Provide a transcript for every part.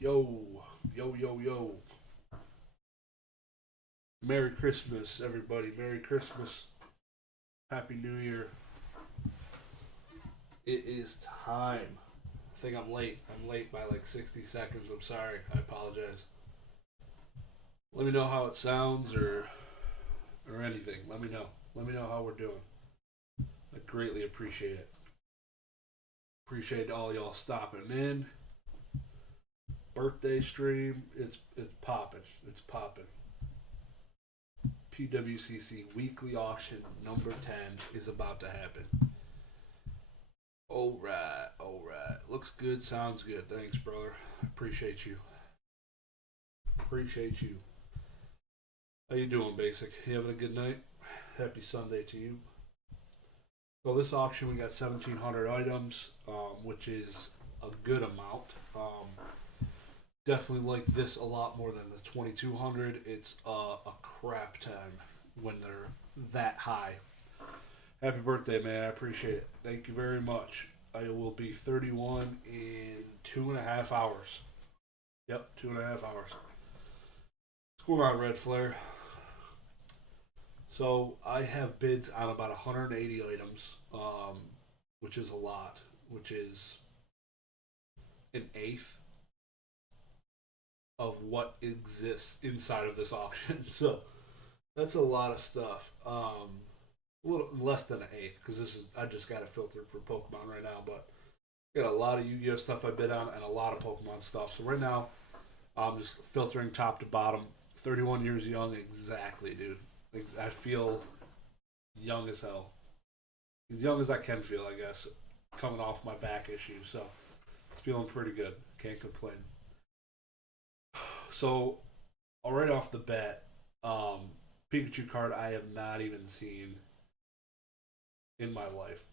Yo, yo, yo, yo. Merry Christmas, everybody. Merry Christmas. Happy New Year. It is time. I think I'm late. I'm late by like 60 seconds. I'm sorry. I apologize. Let me know how it sounds or anything. Let me know. Let me know how we're doing. I greatly appreciate it. Appreciate all y'all stopping in. Birthday stream. It's popping. It's popping. PWCC weekly auction number 10 is about to happen. All right, all right. Looks good, sounds good. Thanks, brother. Appreciate you. Appreciate you. How you doing, Basic? You having a good night? Happy Sunday to you. So this auction, we got 1,700 items, which is a good amount. Definitely like this a lot more than the 2,200. It's a crap time when they're that high. Happy birthday, man. I appreciate it. Thank you very much. I will be 31 in 2.5 hours. Yep, 2.5 hours. What's going on, Red Flare? So I have bids on about 180 items, which is a lot, which is an eighth of what exists inside of this auction. So that's a lot of stuff. A little less than an eighth because this is I just got it filtered for Pokemon right now, but got a lot of Yu-Gi-Oh stuff I bid on and a lot of Pokemon stuff. So right now I'm just filtering top to bottom. 31 years young, exactly, dude. I feel young as hell, as young as I can feel, I guess. Coming off my back issue, so it's feeling pretty good. Can't complain. So, right off the bat, Pikachu card I have not even seen in my life.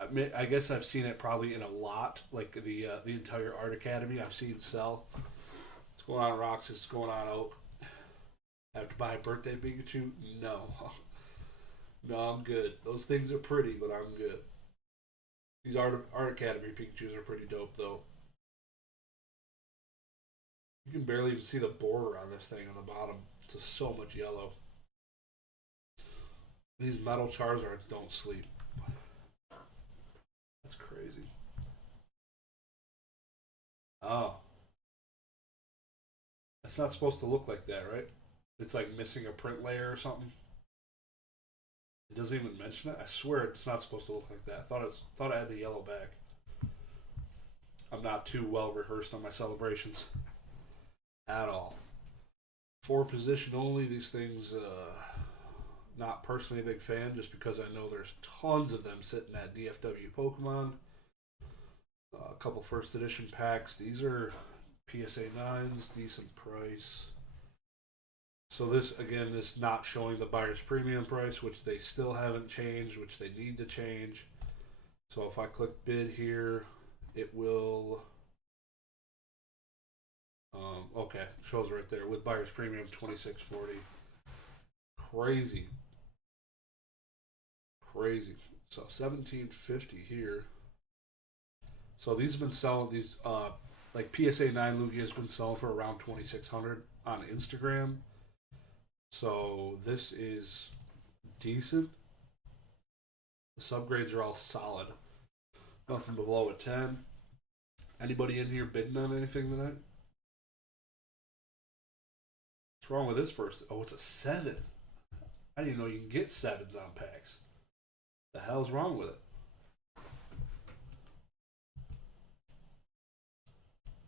I guess I've seen it probably in a lot, like the entire Art Academy. I've seen sell. What's going on, Roxas? What's going on, Oak? Have to buy a birthday Pikachu? No, no, I'm good. Those things are pretty, but I'm good. These Art Academy Pikachu's are pretty dope, though. You can barely even see the border on this thing on the bottom. It's just so much yellow. These metal Charizards don't sleep. That's crazy. Oh, it's not supposed to look like that, right? It's like missing a print layer or something. It doesn't even mention it. I swear it's not supposed to look like that. I thought I had the yellow back. I'm not too well rehearsed on my celebrations at all. For position only, these things. Not personally a big fan, just because I know there's tons of them sitting at DFW Pokemon. A couple first edition packs. These are PSA 9s, decent price. So this again, this not showing the buyer's premium price, which they still haven't changed, which they need to change. So if I click bid here, it will. Okay, shows right there with buyer's premium 2640. Crazy, crazy. So 1750 here. So these have been selling these like PSA 9 Lugia has been selling for around 2600 on Instagram. So this is decent. The subgrades are all solid. Nothing below a 10. Anybody in here bidding on anything tonight? What's wrong with this first? Oh, it's a 7. I didn't even know you can get 7s on packs. The hell's wrong with it?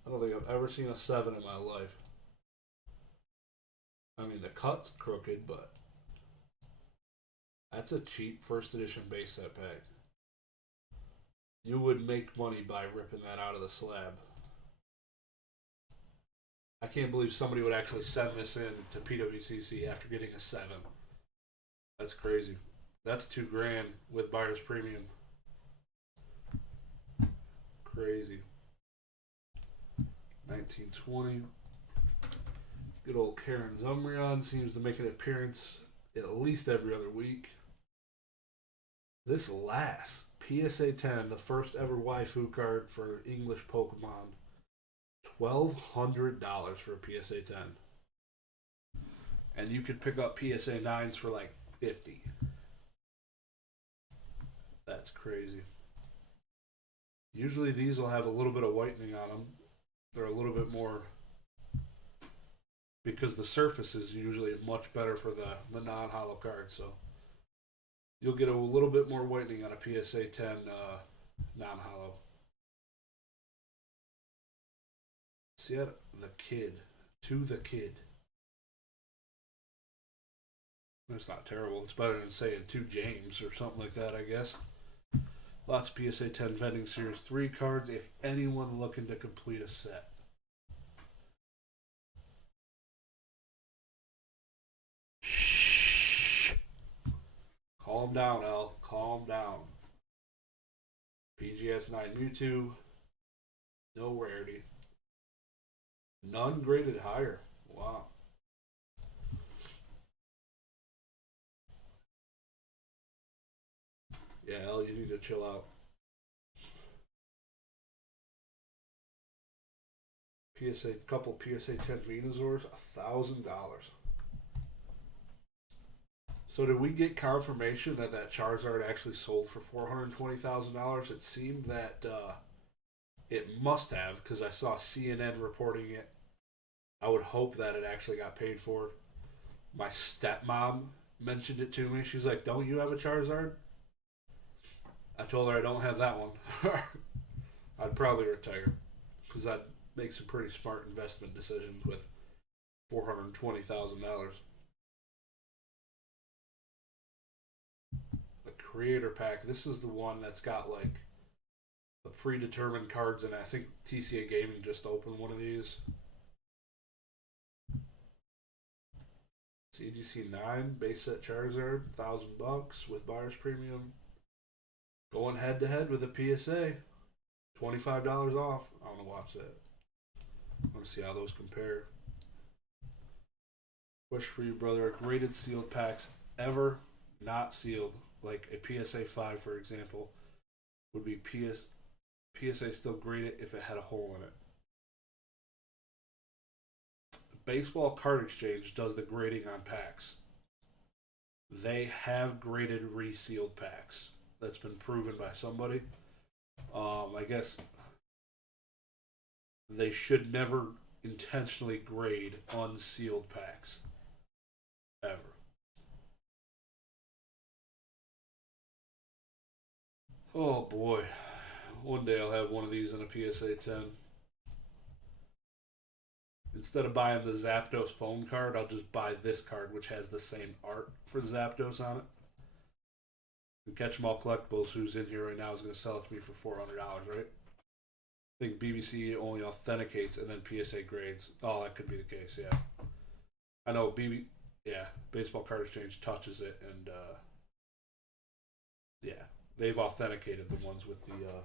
I don't think I've ever seen a 7 in my life. I mean, the cut's crooked, but that's a cheap first edition base set pack. You would make money by ripping that out of the slab. I can't believe somebody would actually send this in to PWCC after getting a 7. That's crazy. That's $2,000 with buyer's premium. Crazy. 1920. Good old Karen Zumrion seems to make an appearance at least every other week. This last PSA 10, the first ever waifu card for English Pokemon, $1,200 for a PSA 10. And you could pick up PSA 9s for like 50. That's crazy. Usually these will have a little bit of whitening on them. They're a little bit more, because the surface is usually much better for the non-hollow card. So you'll get a little bit more whitening on a PSA 10 non-hollow. See that? The kid. To the kid. That's not terrible. It's better than saying to James or something like that, I guess. Lots of PSA 10 Vending Series 3 cards if anyone looking to complete a set. Shh. Calm down, L. Calm down. PGS 9 Mewtwo. No rarity. None graded higher. Wow. Yeah, L, you need to chill out. Couple PSA 10 Venusaurs, $1,000. So did we get confirmation that Charizard actually sold for $420,000? It seemed that it must have, because I saw CNN reporting it. I would hope that it actually got paid for. My stepmom mentioned it to me. She's like, "Don't you have a Charizard?" I told her I don't have that one. I'd probably retire, because I'd make some pretty smart investment decisions with $420,000. The creator pack. This is the one that's got like the predetermined cards, and I think TCA Gaming just opened one of these. CGC 9 base set Charizard, $1,000 with buyer's premium. Going head to head with a PSA, $25 off. I want to watch that. I want to see how those compare. Wish for you, brother. Graded sealed packs ever not sealed, like a PSA 5, for example, would be PSA still graded if it had a hole in it. Baseball Card Exchange does the grading on packs. They have graded resealed packs. That's been proven by somebody. I guess they should never intentionally grade unsealed packs. Ever. Oh boy. One day I'll have one of these in a PSA 10. Instead of buying the Zapdos phone card, I'll just buy this card, which has the same art for Zapdos on it. And Catch 'em All Collectibles, who's in here right now, is going to sell it to me for $400, right? I think BBC only authenticates and then PSA grades. Oh, that could be the case, yeah. I know Baseball Card Exchange touches it, and yeah, they've authenticated the ones with the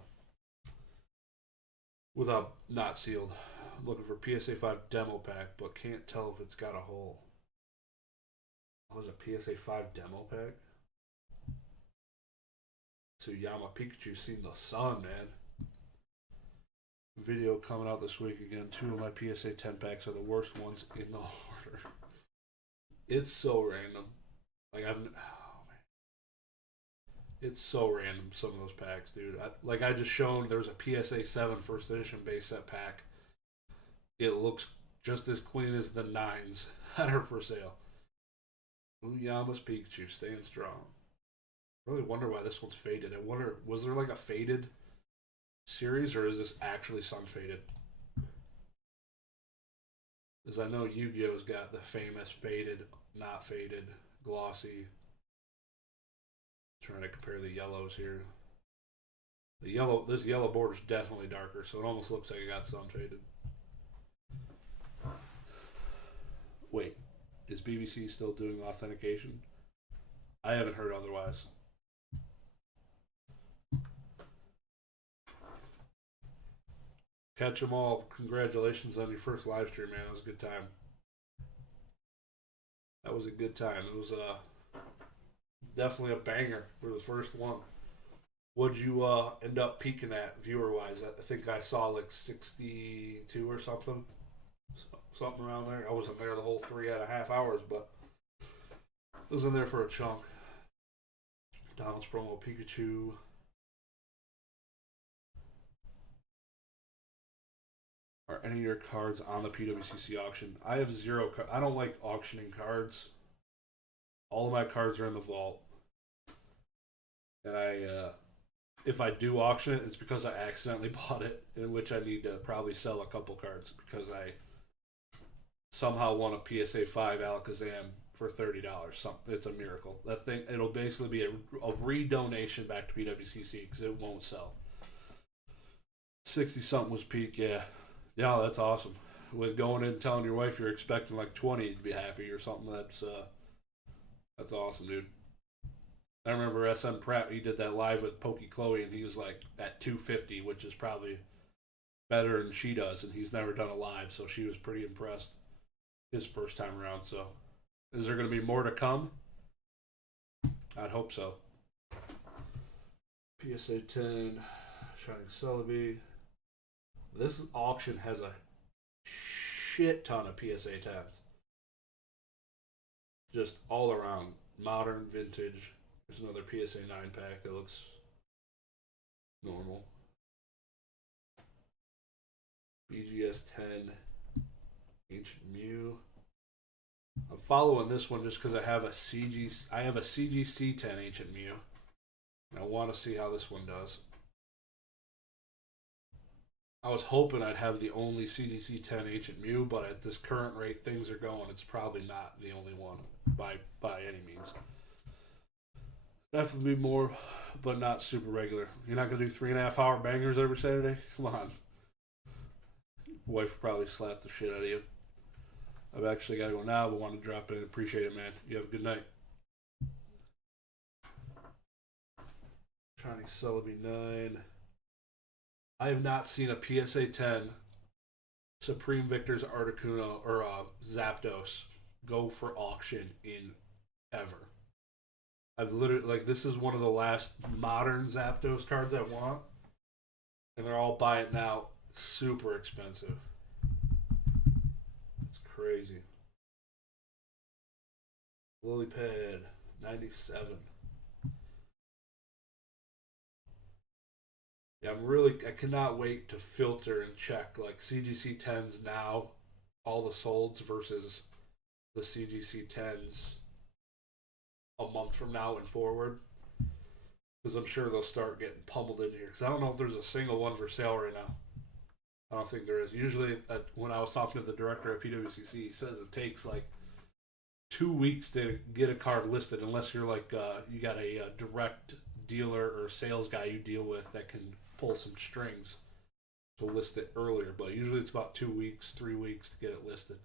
without not sealed. I'm looking for PSA 5 demo pack, but can't tell if it's got a hole. Oh, there's a PSA 5 demo pack. Tsuyama Pikachu seen the sun, man. Video coming out this week again. 2 of my PSA 10 packs are the worst ones in the order. It's so random. Like oh man, it's so random. Some of those packs, dude. I just shown there's a PSA 7 first edition base set pack. It looks just as clean as the 9s that are for sale. Uyama's Pikachu staying strong. I really wonder why this one's faded. I wonder, was there like a faded series, or is this actually sun faded? Because I know Yu-Gi-Oh's got the famous faded, not faded, glossy. Trying to compare the yellows here. This yellow border is definitely darker, so it almost looks like it got sun faded. Wait, is BBC still doing authentication? I haven't heard otherwise. Catch 'em all. Congratulations on your first live stream, man. It was a good time. That was a good time. It was definitely a banger for the first one. What'd you end up peaking at viewer wise? I think I saw like 62 or something, something around there. I wasn't there the whole 3.5 hours, but I was in there for a chunk. Donald's promo Pikachu. Are any of your cards on the PWCC auction? I have zero. I don't like auctioning cards. All of my cards are in the vault, and if I do auction it, it's because I accidentally bought it, in which I need to probably sell a couple cards because I somehow won a PSA 5 Alakazam for $30. It's a miracle. That thing, it'll basically be a redonation back to PWCC because it won't sell. 60 something was peak, yeah. Yeah, that's awesome. With going in and telling your wife you're expecting like 20 to be happy or something, that's awesome, dude. I remember SM Pratt, he did that live with Pokey Chloe, and he was like at 250, which is probably better than she does, and he's never done a live, so she was pretty impressed his first time around. So, is there going to be more to come? I'd hope so. PSA 10, Shining Celebi. This auction has a shit ton of PSA 10s. Just all around. Modern, vintage. There's another PSA 9 pack that looks normal. BGS 10, Ancient Mew. I'm following this one just because I have a CGC 10 Ancient Mew. And I want to see how this one does. I was hoping I'd have the only CGC 10 Ancient Mew, but at this current rate things are going, it's probably not the only one by any means. Definitely more, but not super regular. You're not going to do 3.5 hour bangers every Saturday? Come on. Wife would probably slap the shit out of you. I've actually got to go now, but want to drop in. Appreciate it, man. You have a good night. Shining Celebi 9. I have not seen a PSA 10 Supreme Victor's Articuno or Zapdos go for auction in ever. I've literally, like, this is one of the last modern Zapdos cards I want, and they're all buying it now. Super expensive. It's crazy. Lilypad 97. Yeah, I cannot wait to filter and check like CGC 10s now, all the solds versus the CGC 10s a month from now and forward. Because I'm sure they'll start getting pummeled in here. Because I don't know if there's a single one for sale right now. I don't think there is. Usually, when I was talking to the director at PWCC, he says it takes like 2 weeks to get a card listed, unless you're like you got a direct dealer or sales guy you deal with that can pull some strings to list it earlier. But usually it's about 2 weeks, 3 weeks to get it listed.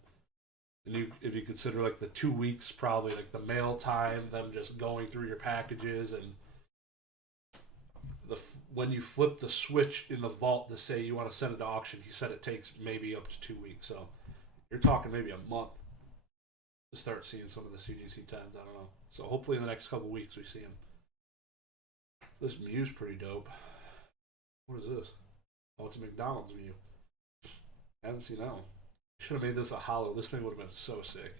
And if you consider like the 2 weeks, probably like the mail time, them just going through your packages, and when you flip the switch in the vault to say you want to send it to auction, he said it takes maybe up to 2 weeks. So you're talking maybe a month to start seeing some of the CGC 10s. I don't know. So hopefully in the next couple weeks we see them. This Mew's pretty dope. What is this? Oh, it's a McDonald's Mew. I haven't seen that one. Should have made this a hollow. This thing would have been so sick.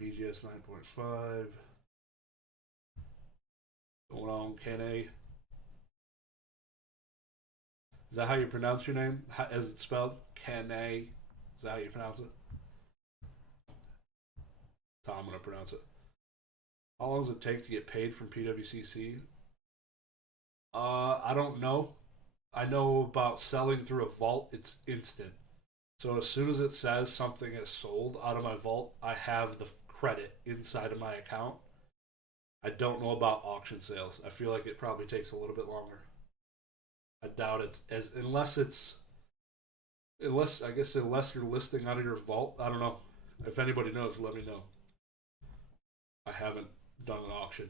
BGS 9.5. Going on, Kane. Is that how you pronounce your name? Is it spelled? Kane. Is that how you pronounce it? That's how I'm going to pronounce it. How long does it take to get paid from PWCC? I don't know. I know about selling through a vault. It's instant. So as soon as it says something is sold out of my vault, I have the credit inside of my account. I don't know about auction sales. I feel like it probably takes a little bit longer. I doubt it's unless you're listing out of your vault. I don't know. If anybody knows, let me know. I haven't done an auction.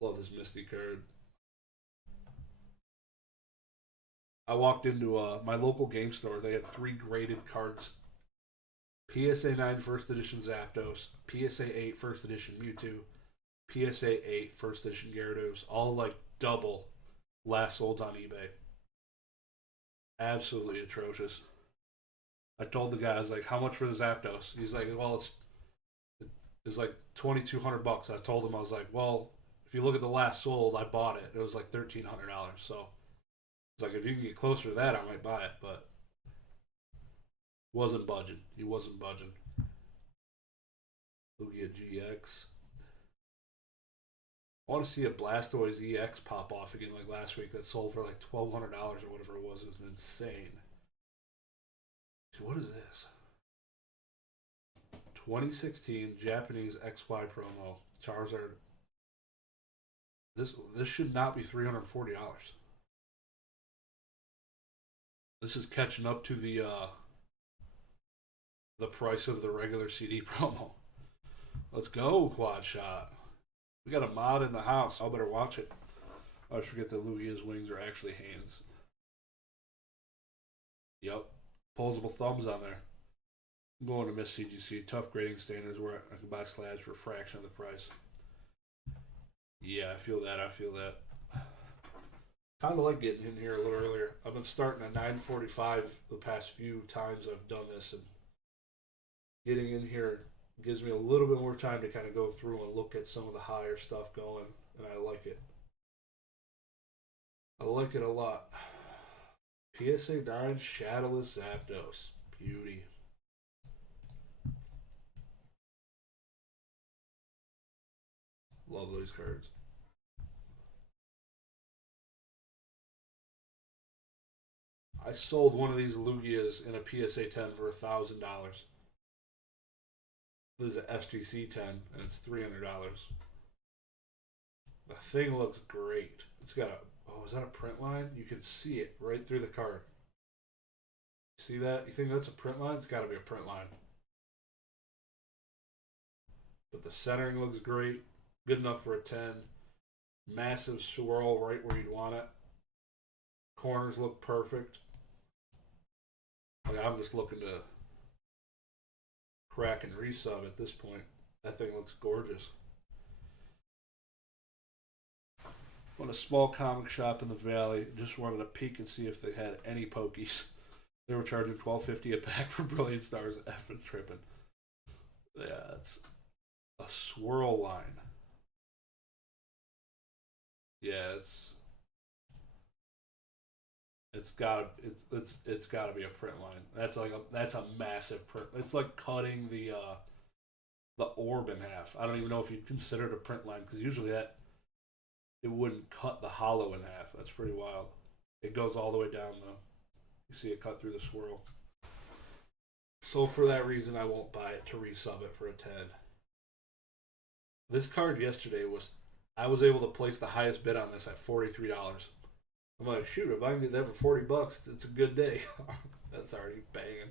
Love this Misty card. I walked into my local game store. They had 3 graded cards PSA 9 First Edition Zapdos, PSA 8 First Edition Mewtwo, PSA 8 First Edition Gyarados, all like double last sold on eBay. Absolutely atrocious. I told the guy, I was like, how much for the Zapdos? He's like, well, it's like $2,200. I told him, I was like, well, if you look at the last sold, I bought it. It was like $1,300. So it's like, if you can get closer to that, I might buy it. But wasn't budging. He wasn't budging. Lugia GX. I want to see a Blastoise EX pop off again like last week that sold for like $1,200 or whatever it was. It was insane. What is this? 2016 Japanese XY promo. Charizard. This should not be $340. This is catching up to the price of the regular CD promo. Let's go, Quad Shot. We got a mod in the house. I better watch it. I always forget that Lugia's wings are actually hands. Yep. Posable thumbs on there. I'm going to miss CGC. Tough grading standards where I can buy slabs for a fraction of the price. Yeah, I feel that. Kind of like getting in here a little earlier. I've been starting at 9:45 the past few times I've done this, and getting in here gives me a little bit more time to kind of go through and look at some of the higher stuff going, and I like it. I like it a lot. PSA 9 Shadowless Zapdos. Beauty. Love those cards. I sold one of these Lugias in a PSA 10 for $1,000. This is an SGC 10, and it's $300. The thing looks great. It's got a... Oh, is that a print line? You can see it right through the card. See that? You think that's a print line? It's got to be a print line. But the centering looks great. Good enough for a 10. Massive swirl right where you'd want it. Corners look perfect. Like, I'm just looking to crack and resub at this point. That thing looks gorgeous. Went a small comic shop in the valley. Just wanted to peek and see if they had any pokies. They were charging $12.50 a pack for Brilliant Stars. Effing tripping. Yeah, it's a swirl line. Yeah, it's gotta be a print line. That's a massive print. It's like cutting the orb in half. I don't even know if you'd consider it a print line because usually that it wouldn't cut the hollow in half. That's pretty wild. It goes all the way down though. You see it cut through the swirl. So for that reason, I won't buy it to resub it for a 10. This card yesterday I was able to place the highest bid on this at $43. I'm like, shoot, if I can get that for $40, it's a good day. That's already banging.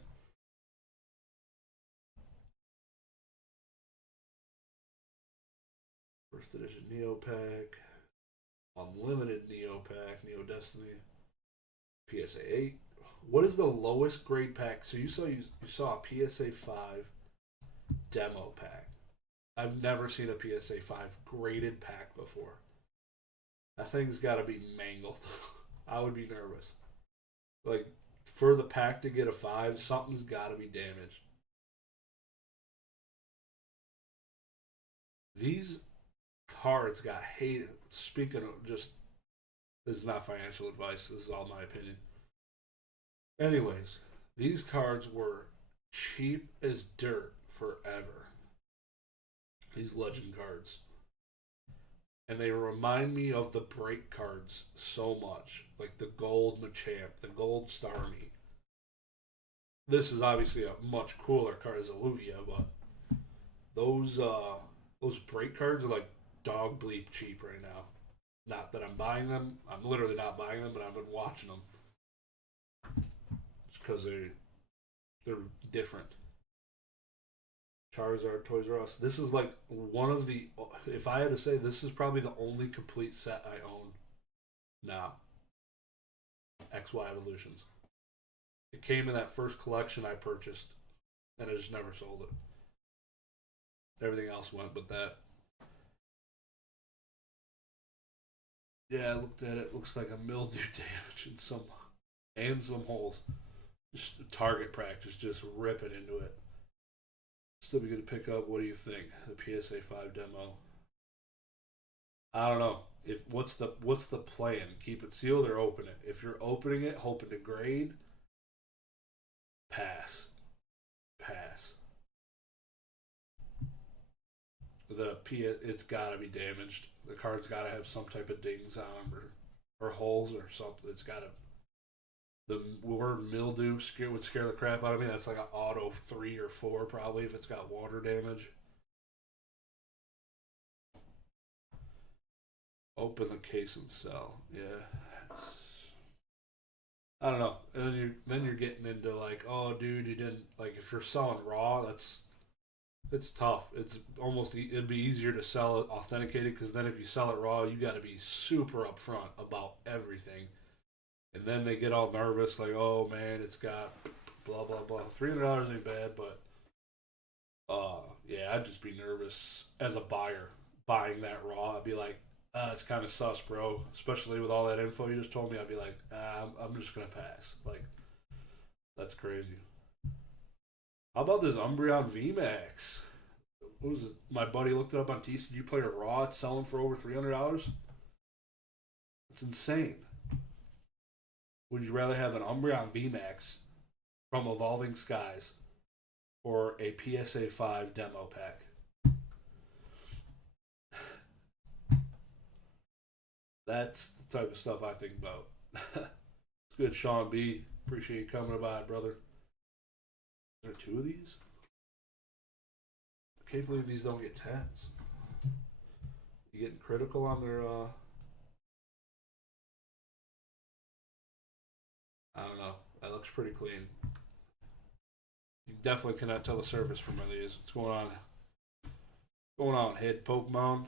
First edition Neopack. Unlimited Neopack, Neo Destiny. PSA 8. What is the lowest grade pack? So you saw a PSA 5 demo pack. I've never seen a PSA 5 graded pack before. That thing's got to be mangled. I would be nervous. Like, for the pack to get a 5, something's got to be damaged. These cards got hated. Speaking of just... This is not financial advice. This is all my opinion. Anyways, these cards were cheap as dirt forever. These legend cards. And they remind me of the break cards so much. Like the gold Machamp, the gold Starmie. This is obviously a much cooler card as a Lugia, but those break cards are like dog bleep cheap right now. Not that I'm buying them. I'm literally not buying them, but I've been watching them. Just because they're different. Charizard, Toys R Us. This is like one of the... If I had to say, this is probably the only complete set I own now. XY Evolutions. It came in that first collection I purchased and I just never sold it. Everything else went but that. Yeah, I looked at it. Looks like a mildew damage and some holes. Just target practice, just ripping into it. Still be good to pick up. What do you think? The PSA 5 demo. I don't know. If what's the plan? Keep it sealed or open it? If you're opening it, hoping to grade, pass. Pass. It's gotta be damaged. The card's gotta have some type of dings on them or holes or something. It's gotta. The word mildew would scare the crap out of me. That's like an auto 3 or 4 probably if it's got water damage. Open the case and sell. Yeah. I don't know. And then you're getting into like, oh dude, you didn't like if you're selling raw, it's tough. It's almost it'd be easier to sell it authenticated because then if you sell it raw, you got to be super upfront about everything. And then they get all nervous, like, oh man, it's got blah blah blah. $300 ain't bad, but yeah, I'd just be nervous as a buyer buying that raw. I'd be like, it's kind of sus, bro. Especially with all that info you just told me, I'd be like, I'm just gonna pass. Like, that's crazy. How about this Umbreon VMAX? What was it? My buddy looked it up on TCG Player Raw. It's selling for over $300. It's insane. Would you rather have an Umbreon VMAX from Evolving Skies or a PSA 5 demo pack? That's the type of stuff I think about. It's good, Sean B. Appreciate you coming by, brother. Are there 2 of these? I can't believe these don't get 10s. You getting critical on their I don't know. That looks pretty clean. You definitely cannot tell the surface from any of these. What's going on? What's going on, head Pokemon?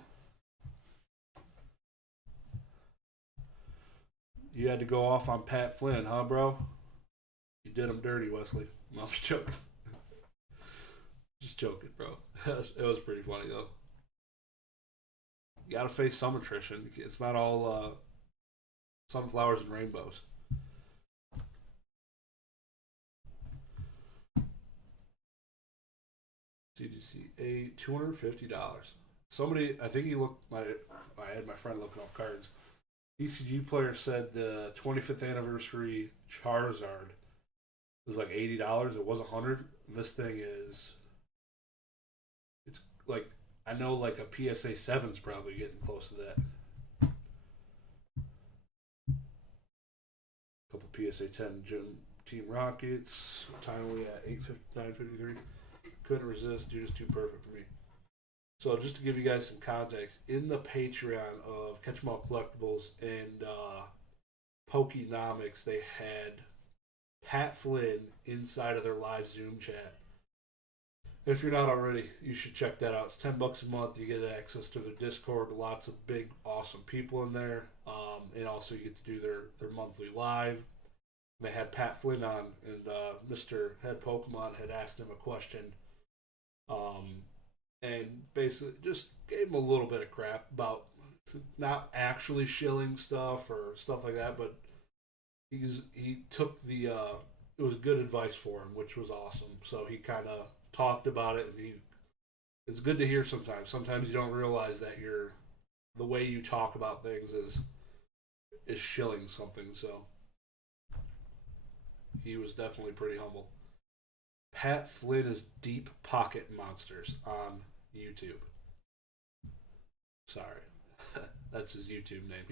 You had to go off on Pat Flynn, huh, bro? You did him dirty, Wesley. No, I'm just joking. Just joking, bro. It was pretty funny, though. You gotta face some attrition. It's not all sunflowers and rainbows. CGCA $250. Somebody, I think he looked. I had my friend looking up cards. ECG player said the 25th anniversary Charizard was like $80. It was $100. And this thing is, it's like I know like a PSA 7's probably getting close to that. A couple PSA 10 Gym Team Rockets. Timely at 8:59:53. Couldn't resist. Dude is too perfect for me. So just to give you guys some context, in the Patreon of Catch 'em All Collectibles and Pokenomics, they had Pat Flynn inside of their live Zoom chat. If you're not already, you should check that out. It's $10 a month. You get access to their Discord. Lots of big, awesome people in there, and also you get to do their monthly live. They had Pat Flynn on, and Mr. Head Pokemon had asked him a question. And basically just gave him a little bit of crap about not actually shilling stuff or stuff like that, but he took the it was good advice for him, which was awesome. So he kind of talked about it, and it's good to hear sometimes. Sometimes you don't realize that the way you talk about things is shilling something. So he was definitely pretty humble. Pat Flynn is Deep Pocket Monsters on YouTube. Sorry. That's his YouTube name.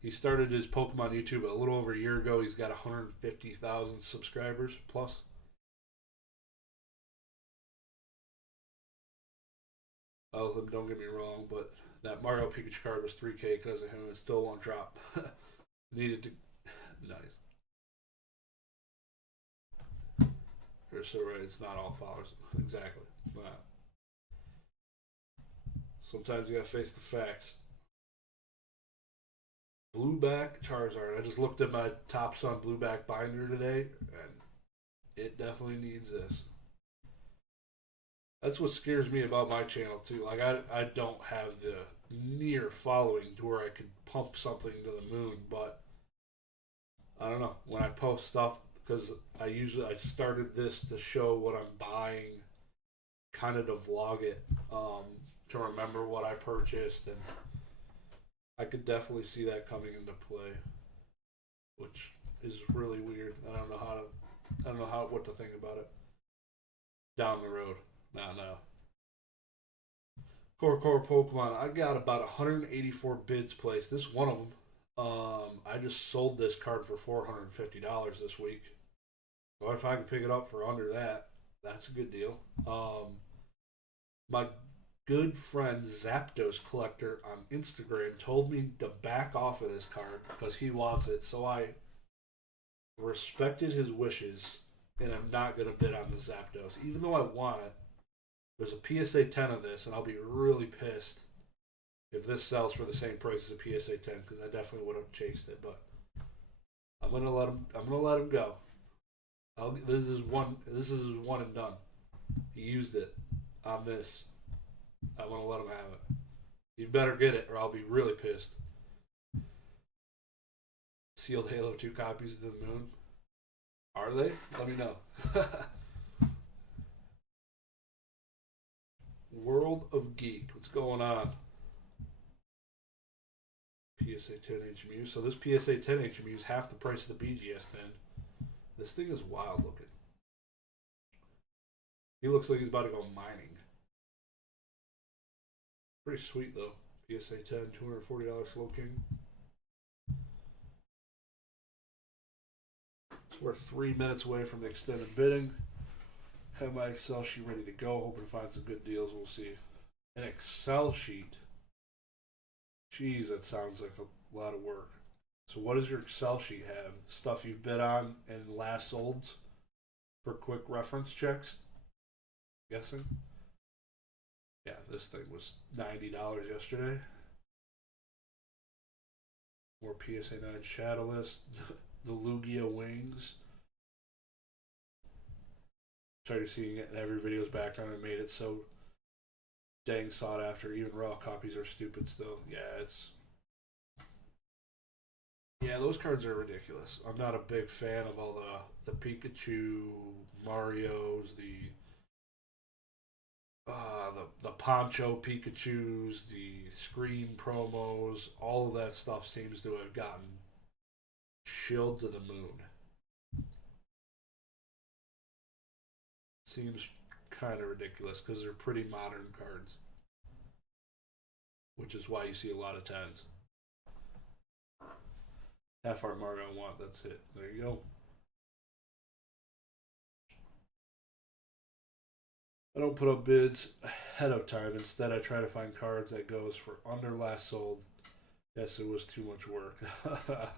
He started his Pokemon YouTube a little over a year ago. He's got 150,000 subscribers plus. All of them, don't get me wrong, but that Mario Pikachu card was 3K because of him and it still won't drop. Needed to. Nice. You're so right, it's not all followers. Exactly. It's not. Sometimes you gotta face the facts. Blueback Charizard. I just looked at my Top Sun Blueback binder today, and it definitely needs this. That's what scares me about my channel too. Like I don't have the near following to where I could pump something to the moon, but I don't know. When I post stuff, because I started this to show what I'm buying, kind of to vlog it, to remember what I purchased, and I could definitely see that coming into play, which is really weird. I don't know what to think about it down the road. No. Core Pokemon. I got about 184 bids placed. This one of them. I just sold this card for $450 this week. So if I can pick it up for under that, that's a good deal. My good friend Zapdos Collector on Instagram told me to back off of this card because he wants it. So I respected his wishes, and I'm not going to bid on the Zapdos. Even though I want it, there's a PSA 10 of this, and I'll be really pissed if this sells for the same price as a PSA 10, because I definitely would have chased it. But I'm gonna let him go. This is one and done. He used it on this. I want to let him have it. You better get it, or I'll be really pissed. Sealed Halo 2 copies of the moon. Are they? Let me know. World of Geek. What's going on? PSA 10 HMU. So this PSA 10 HMU is half the price of the BGS 10. This thing is wild looking. He looks like he's about to go mining. Pretty sweet though. PSA 10, $240 Slowking. So we're 3 minutes away from the extended bidding. Have my Excel sheet ready to go. Hoping to find some good deals. We'll see. An Excel sheet. Jeez, that sounds like a lot of work. So what does your Excel sheet have? Stuff you've bid on and last solds for quick reference checks? Guessing? Yeah, this thing was $90 yesterday. More PSA 9 Shadowless. The Lugia Wings. Started seeing it in every video's background and made it so dang sought after. Even raw copies are stupid still. Yeah, those cards are ridiculous. I'm not a big fan of all the Pikachu, Marios, the Poncho Pikachus, the screen promos. All of that stuff seems to have gotten shilled to the moon. Seems kind of ridiculous because they're pretty modern cards, which is why you see a lot of 10s. Half our Mario I want, that's it. There you go. I don't put up bids ahead of time. Instead, I try to find cards that goes for under last sold. Yes, it was too much work. A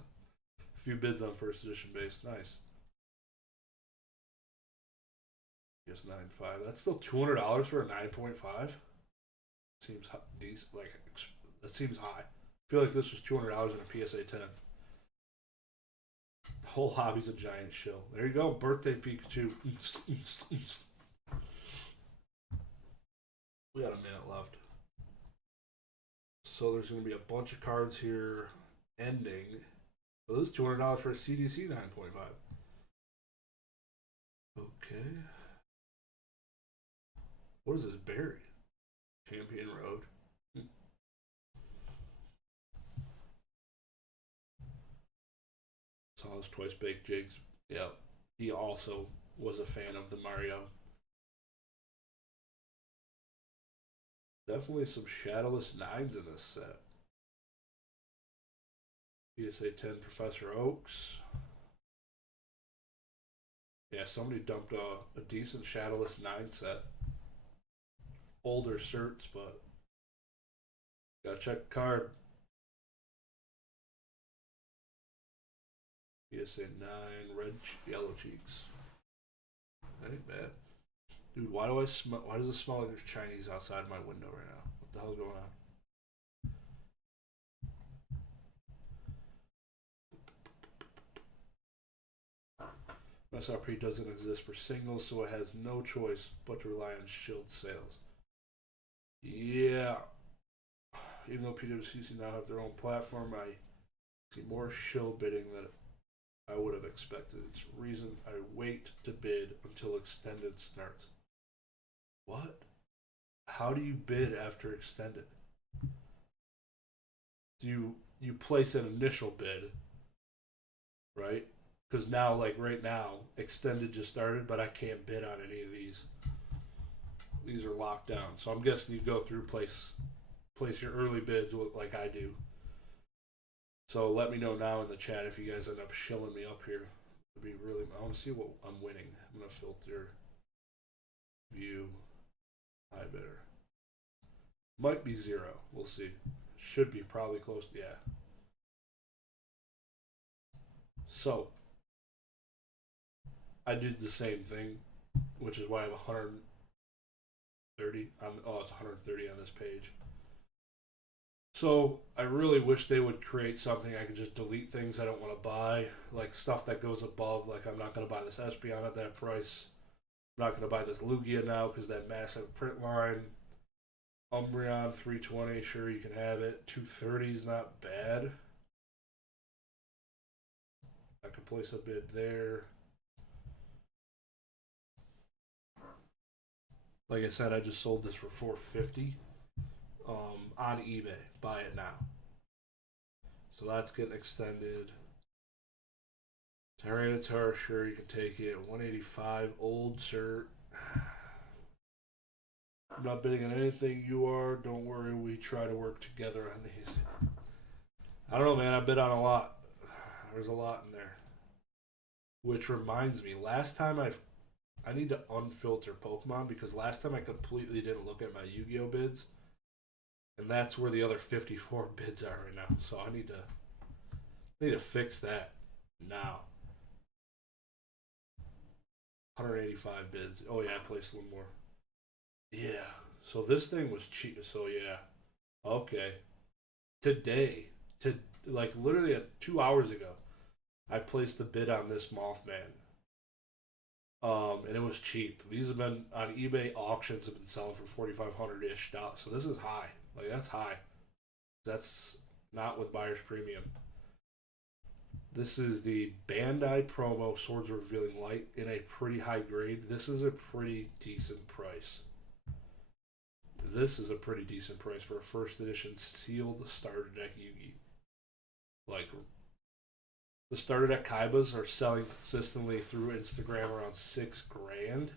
few bids on first edition base. Nice. Yes, 9.5. That's still $200 for a 9.5. Seems decent. Like that seems high. I feel like this was $200 in a PSA 10. The whole hobby's a giant shill. There you go. Birthday Pikachu. We got a minute left. So there's going to be a bunch of cards here ending. Well, this is $200 for a CDC 9.5. Okay. What is this berry? Champion Road. Saul's Twice Baked Jigs. Yep. He also was a fan of the Mario. Definitely some Shadowless 9s in this set. PSA 10 Professor Oaks. Yeah, somebody dumped a decent Shadowless 9 set. Older certs, but gotta check the card. PSA 9 Red Yellow Cheeks. That ain't bad. Dude, why does it smell like there's Chinese outside my window right now? What the hell's going on? MSRP doesn't exist for singles, so it has no choice but to rely on shield sales. Yeah. Even though PWCC now have their own platform, I see more shill bidding than I would have expected. It's the reason I wait to bid until extended starts. What? How do you bid after extended? Do you place an initial bid, right? Because now, like right now, extended just started, but I can't bid on any of these. These are locked down, so I'm guessing you go through place your early bids like I do. So let me know now in the chat if you guys end up shilling me up here. It'd be really. I want to see what I'm winning. I'm gonna filter, view, high bidder. Might be 0. We'll see. Should be probably close to, yeah. So I did the same thing, which is why I have 130. It's 130 on this page. So I really wish they would create something I could just delete things I don't want to buy, like stuff that goes above. Like I'm not going to buy this Espeon at that price. I'm not going to buy this Lugia now because that massive print line. Umbreon 320, sure you can have it. 230 is not bad. I could place a bid there. Like I said, I just sold this for $450 on eBay. Buy it now. So that's getting extended. Tyranitar, sure you can take it. 185, old cert. I'm not bidding on anything you are. Don't worry, we try to work together on these. I don't know, man. I bid on a lot. There's a lot in there. Which reminds me, last time I need to unfilter Pokemon because last time I completely didn't look at my Yu-Gi-Oh bids. And that's where the other 54 bids are right now. So I need to fix that now. 185 bids. Oh yeah, I placed one more. Yeah. So this thing was cheap. So yeah. Okay. Today, like literally 2 hours ago, I placed the bid on this Mothman. And it was cheap. These have been on eBay auctions have been selling for $4,500-ish. So this is high. Like that's high. That's not with buyer's premium. This is the Bandai promo Swords Revealing Light in a pretty high grade. This is a pretty decent price. This is a pretty decent price for a first edition sealed starter deck Yugi. Like the starter deck Kaibas are selling consistently through Instagram around $6,000.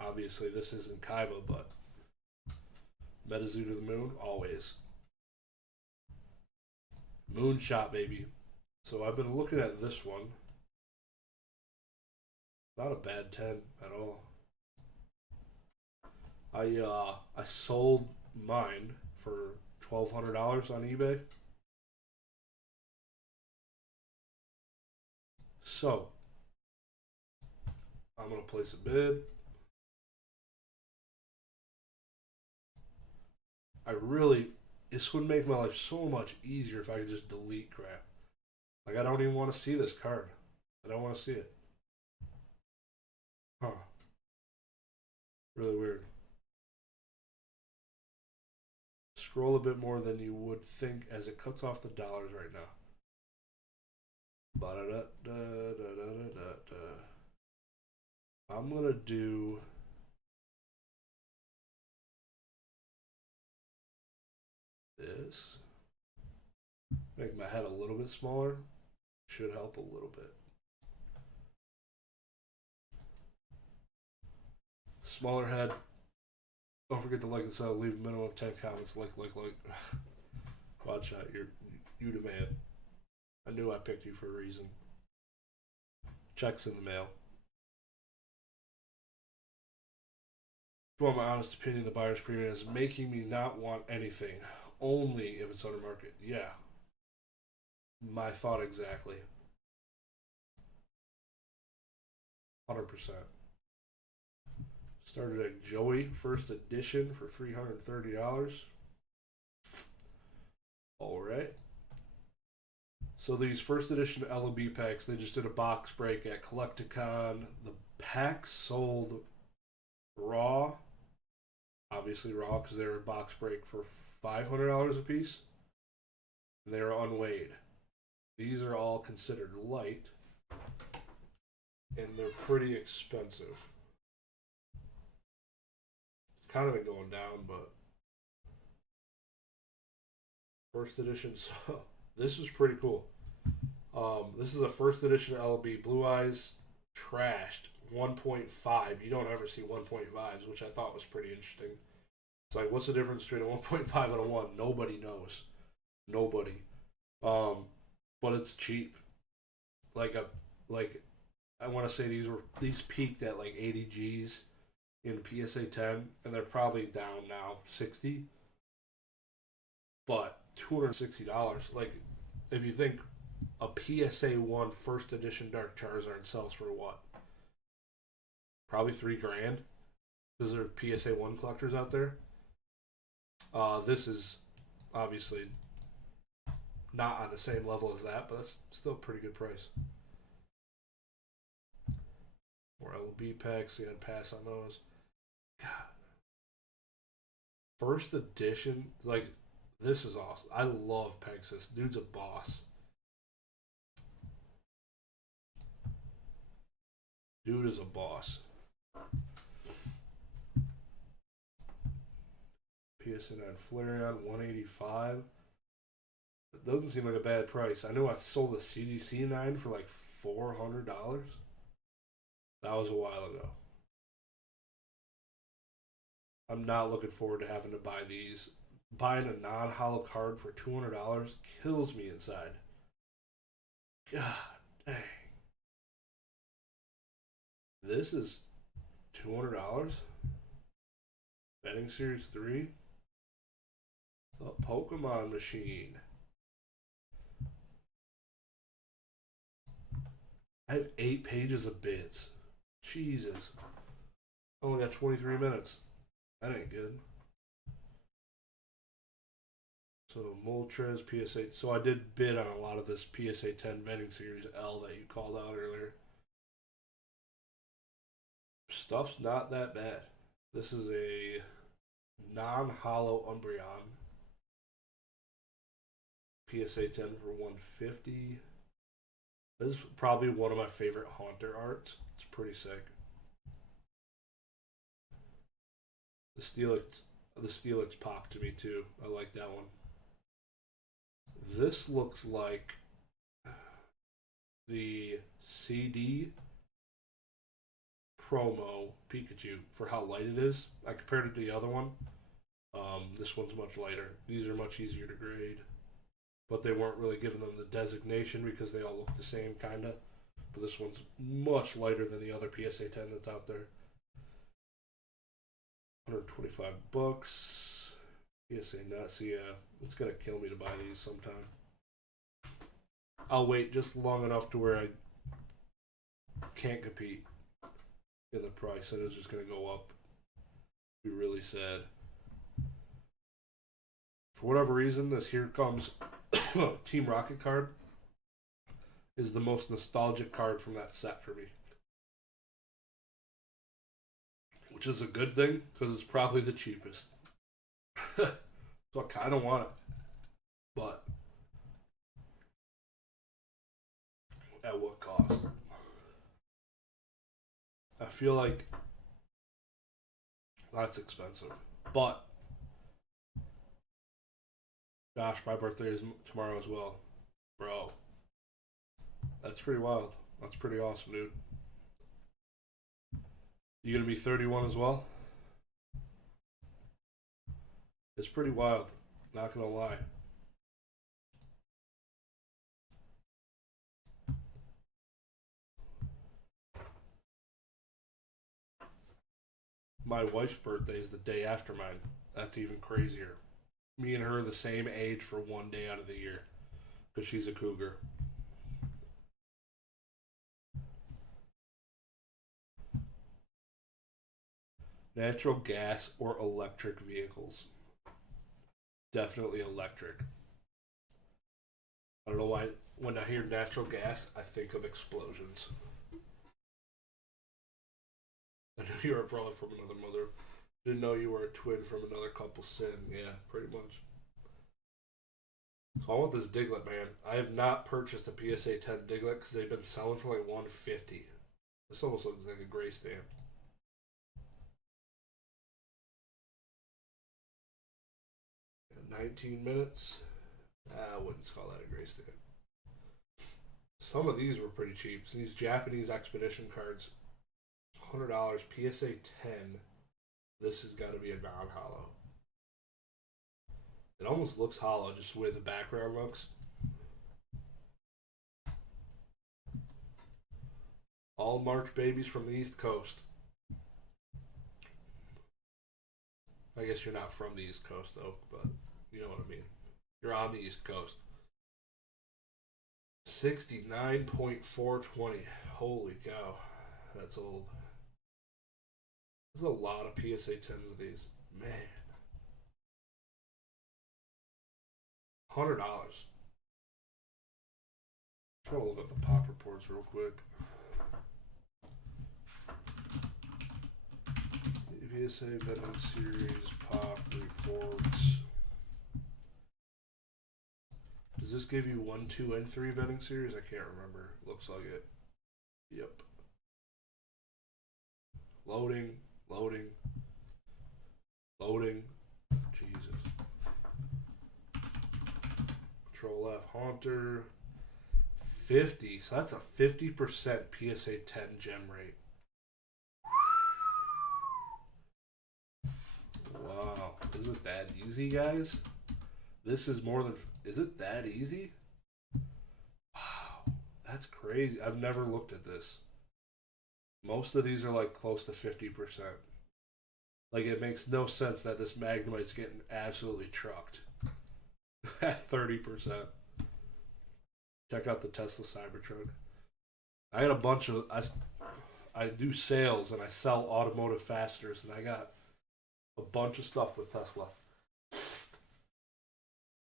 Obviously, this isn't Kaiba, but Metazoo to the moon, always. Moonshot, baby. So I've been looking at this one. Not a bad 10 at all. I sold mine for $1,200 on eBay. So I'm gonna place a bid. This would make my life so much easier if I could just delete crap. Like I don't even want to see this card. I don't want to see it. Huh. Really weird. Scroll a bit more than you would think as it cuts off the dollars right now. I'm gonna do this. Make my head a little bit smaller. Should help a little bit. Smaller head. Don't forget to like and sub. Leave a minimum of 10 comments. Like. Quad shot, you the man. I knew I picked you for a reason. Checks in the mail. If you want my honest opinion, the buyer's premium is making me not want anything. Only if it's under market. Yeah. My thought exactly. 100%. Started at Joey, first edition for $330. Alright. So these first edition LB packs, they just did a box break at Collecticon. The packs sold raw, obviously raw because they were a box break for $500 a piece. And they are unweighed. These are all considered light, and they're pretty expensive. It's kind of been going down, but first edition. So this is pretty cool. This is a first edition LB. Blue Eyes trashed 1.5. You don't ever see 1.5s, which I thought was pretty interesting. It's like, what's the difference between a 1.5 and a 1? Nobody knows. Nobody. But it's cheap. Like I want to say these peaked at like 80 G's in PSA 10, and they're probably down now 60. But $260. Like, if you think a PSA 1 first edition Dark Charizard sells for what? Probably $3,000. Because there are PSA 1 collectors out there. This is obviously not on the same level as that, but that's still a pretty good price. More LB packs, you had to pass on those. God. First edition, like, this is awesome. I love Pegasus. Dude's a boss. Dude is a boss. PSN had Flareon, 185. It doesn't seem like a bad price. I know I sold a CGC 9 for like $400. That was a while ago. I'm not looking forward to having to buy these. Buying a non-hollow card for $200 kills me inside. God dang. This is $200? Betting Series 3? The Pokemon machine. I have 8 pages of bids. Jesus. I only got 23 minutes. That ain't good. So, Moltres, PSA. So, I did bid on a lot of this PSA 10 Betting Series L that you called out earlier. Stuff's not that bad. This is a non-hollow Umbreon. PSA 10 for $150. This is probably one of my favorite Haunter arts. It's pretty sick. The Steelix popped to me too. I like that one. This looks like the CD promo Pikachu for how light it is. I compared it to the other one. This one's much lighter. These are much easier to grade. But they weren't really giving them the designation because they all look the same, kind of. But this one's much lighter than the other PSA 10 that's out there. $125. PSA nuts. Yeah, it's gonna kill me to buy these sometime. I'll wait just long enough to where I can't compete in the price, and it's just gonna go up. Be really sad. For whatever reason, this Here Comes Team Rocket card is the most nostalgic card from that set for me. Which is a good thing, because it's probably the cheapest. So I kind of want it. But at what cost? I feel like that's expensive. But gosh, my birthday is tomorrow as well. Bro. That's pretty wild. That's pretty awesome, dude. You gonna be 31 as well? It's pretty wild. Not gonna lie. My wife's birthday is the day after mine. That's even crazier. Me and her are the same age for one day out of the year. Because she's a cougar. Natural gas or electric vehicles. Definitely electric. I don't know When I hear natural gas, I think of explosions. I knew you were a brother from another mother. Didn't know you were a twin from another couple sin. Yeah, pretty much. So I want this Diglett, man. I have not purchased a PSA 10 Diglett because they've been selling for like $150. This almost looks like a gray stamp. 19 minutes. I wouldn't call that a gray stamp. Some of these were pretty cheap. So these Japanese expedition cards, $100 PSA 10. This has got to be a non-hollow. It almost looks hollow just the way the background looks. All March babies from the East Coast. I guess you're not from the East Coast though, but you know what I mean. You're on the East Coast. 69.420. Holy cow. That's old. There's a lot of PSA 10s of these. Man. $100. Try to look at the pop reports real quick. PSA vending series pop reports. Does this give you 1, 2, and 3 vending series? I can't remember. Looks like it. Yep. Loading. Loading. Loading. Jesus. Control F Haunter. 50. So that's a 50% PSA 10 gem rate. Wow. Is it that easy, guys? This is more than... Is it that easy? Wow. That's crazy. I've never looked at this. Most of these are like close to 50%. Like, it makes no sense that this Magnemite's getting absolutely trucked at 30%. Check out the Tesla Cybertruck. I got a bunch of... I do sales and I sell automotive fasteners, and I got a bunch of stuff with Tesla.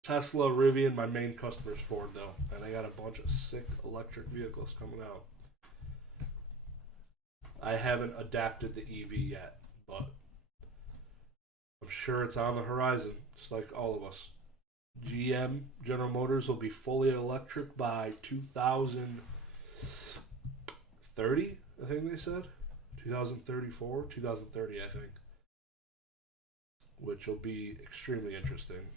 Tesla, Rivian, my main customer is Ford, though. And I got a bunch of sick electric vehicles coming out. I haven't adapted the EV yet, but I'm sure it's on the horizon, just like all of us. GM, General Motors, will be fully electric by 2030, I think they said. 2034, 2030, I think. Which will be extremely interesting.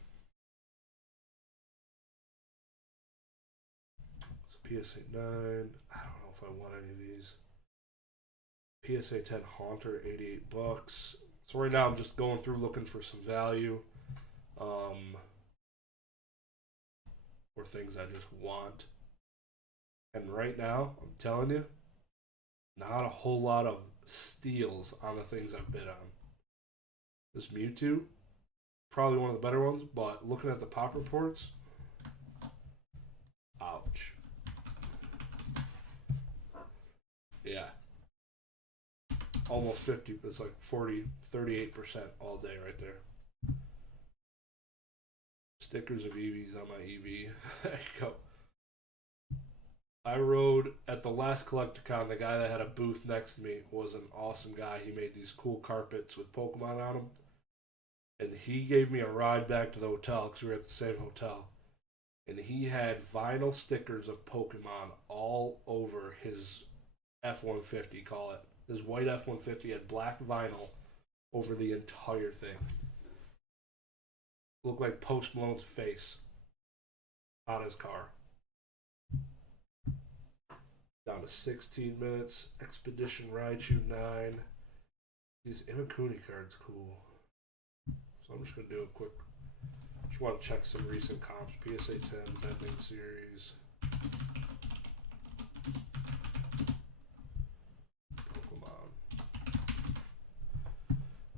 So PSA 9, I don't know if I want any of these. PSA 10 Haunter, $88. So right now I'm just going through looking for some value. Or things I just want. And right now, I'm telling you, not a whole lot of steals on the things I've bid on. This Mewtwo, probably one of the better ones, but looking at the pop reports, ouch. Yeah. Almost 50, it's like 38% all day right there. Stickers of EVs on my EV. There you go. I rode at the last Collecticon. The guy that had a booth next to me was an awesome guy. He made these cool carpets with Pokemon on them. And he gave me a ride back to the hotel because we were at the same hotel. And he had vinyl stickers of Pokemon all over his F-150, call it. His white F-150 had black vinyl over the entire thing. Looked like Post Malone's face on his car. Down to 16 minutes. Expedition Raichu 9. These Imakuni cards, cool. So I'm just going to do a quick... Just want to check some recent comps. PSA 10 vending series. Pokemon.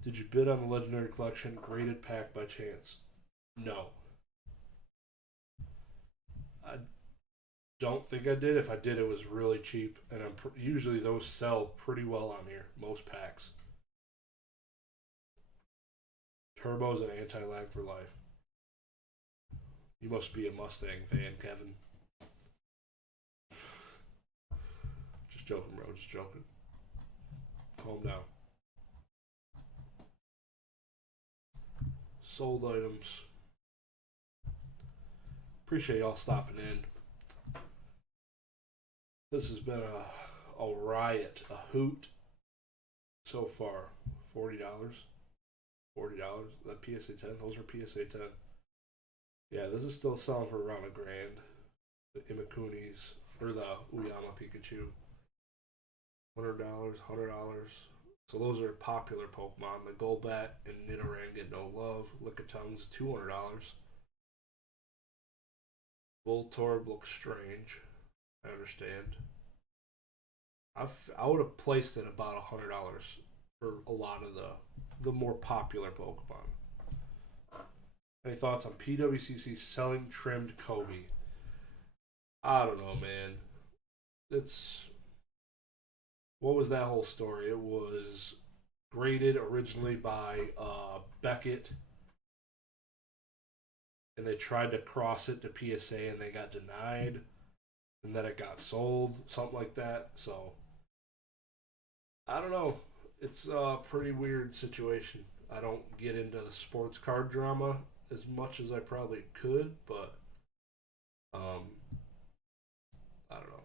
Did you bid on the Legendary Collection graded pack by chance? No. I don't think I did. If I did, it was really cheap. And usually those sell pretty well on here. Most packs. Turbos and anti-lag for life. You must be a Mustang fan, Kevin. joking, bro. Just joking. Calm down. Sold items. Appreciate y'all stopping in. This has been a riot, a hoot so far. $40. $40. That PSA 10. Those are PSA 10. Yeah, this is still selling for around $1,000. The Imakunis or the Uyama Pikachu. $100, $100. So those are popular Pokemon. The Golbat and Nidoran get no love. Lickitungs, $200. Voltorb looks strange. I understand. I would have placed it about $100 for a lot of the more popular Pokemon. Any thoughts on PWCC selling trimmed Kobe? I don't know, man. What was that whole story? It was graded originally by Beckett, and they tried to cross it to PSA and they got denied, and then it got sold, something like that. So I don't know. It's a pretty weird situation. I don't get into the sports card drama as much as I probably could, but I don't know.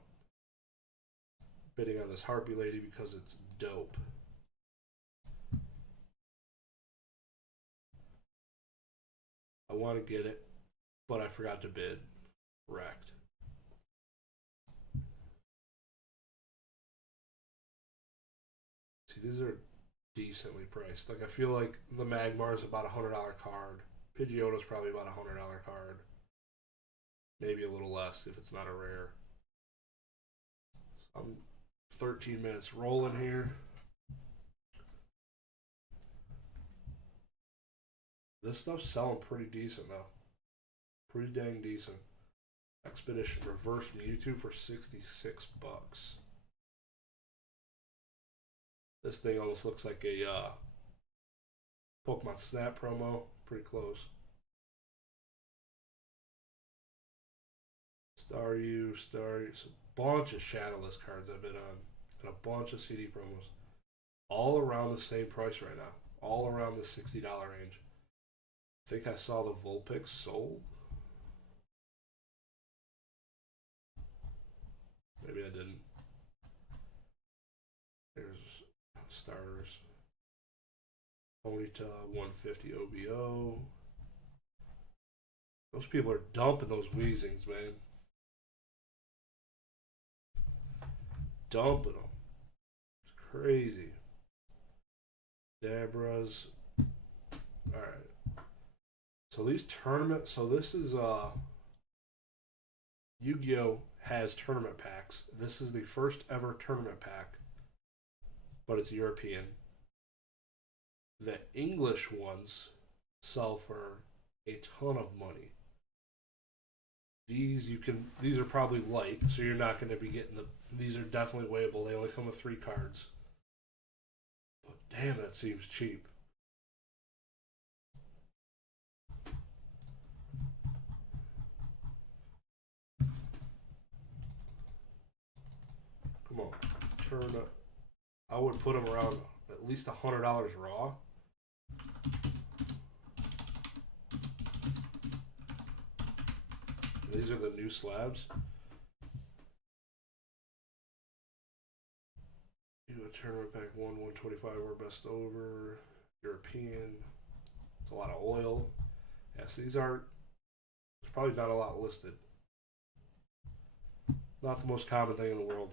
Bidding on this Harpy Lady because it's dope. I want to get it, but I forgot to bid. Wrecked. See, these are decently priced. Like, I feel like the Magmar's about $100 card. Pidgeotto's probably about $100 card. Maybe a little less if it's not a rare. So I'm 13 minutes rolling here. This stuff's selling pretty decent though. Pretty dang decent. Expedition Reverse Mewtwo for $66. This thing almost looks like a Pokemon Snap promo. Pretty close. Staryu. It's a bunch of Shadowless cards I've been on. And a bunch of CD promos. All around the same price right now. All around the $60 range. I think I saw the Vulpix sold. Maybe I didn't. There's starters. Ponyta 150 OBO. Those people are dumping those Weezings, man. Dumping them. It's crazy. Dabras. Alright. So these tournament. So this is Yu-Gi-Oh! Has tournament packs. This is the first ever tournament pack, but it's European. The English ones sell for a ton of money. These are probably light, so you're not going to be getting these are definitely weighable. They only come with 3 cards. But damn, that seems cheap. Come on, turn up. I would put them around at least $100 raw. These are the new slabs. You know, tournament pack 125 or best over. European. It's a lot of oil. Yes, these are. There's probably not a lot listed. Not the most common thing in the world.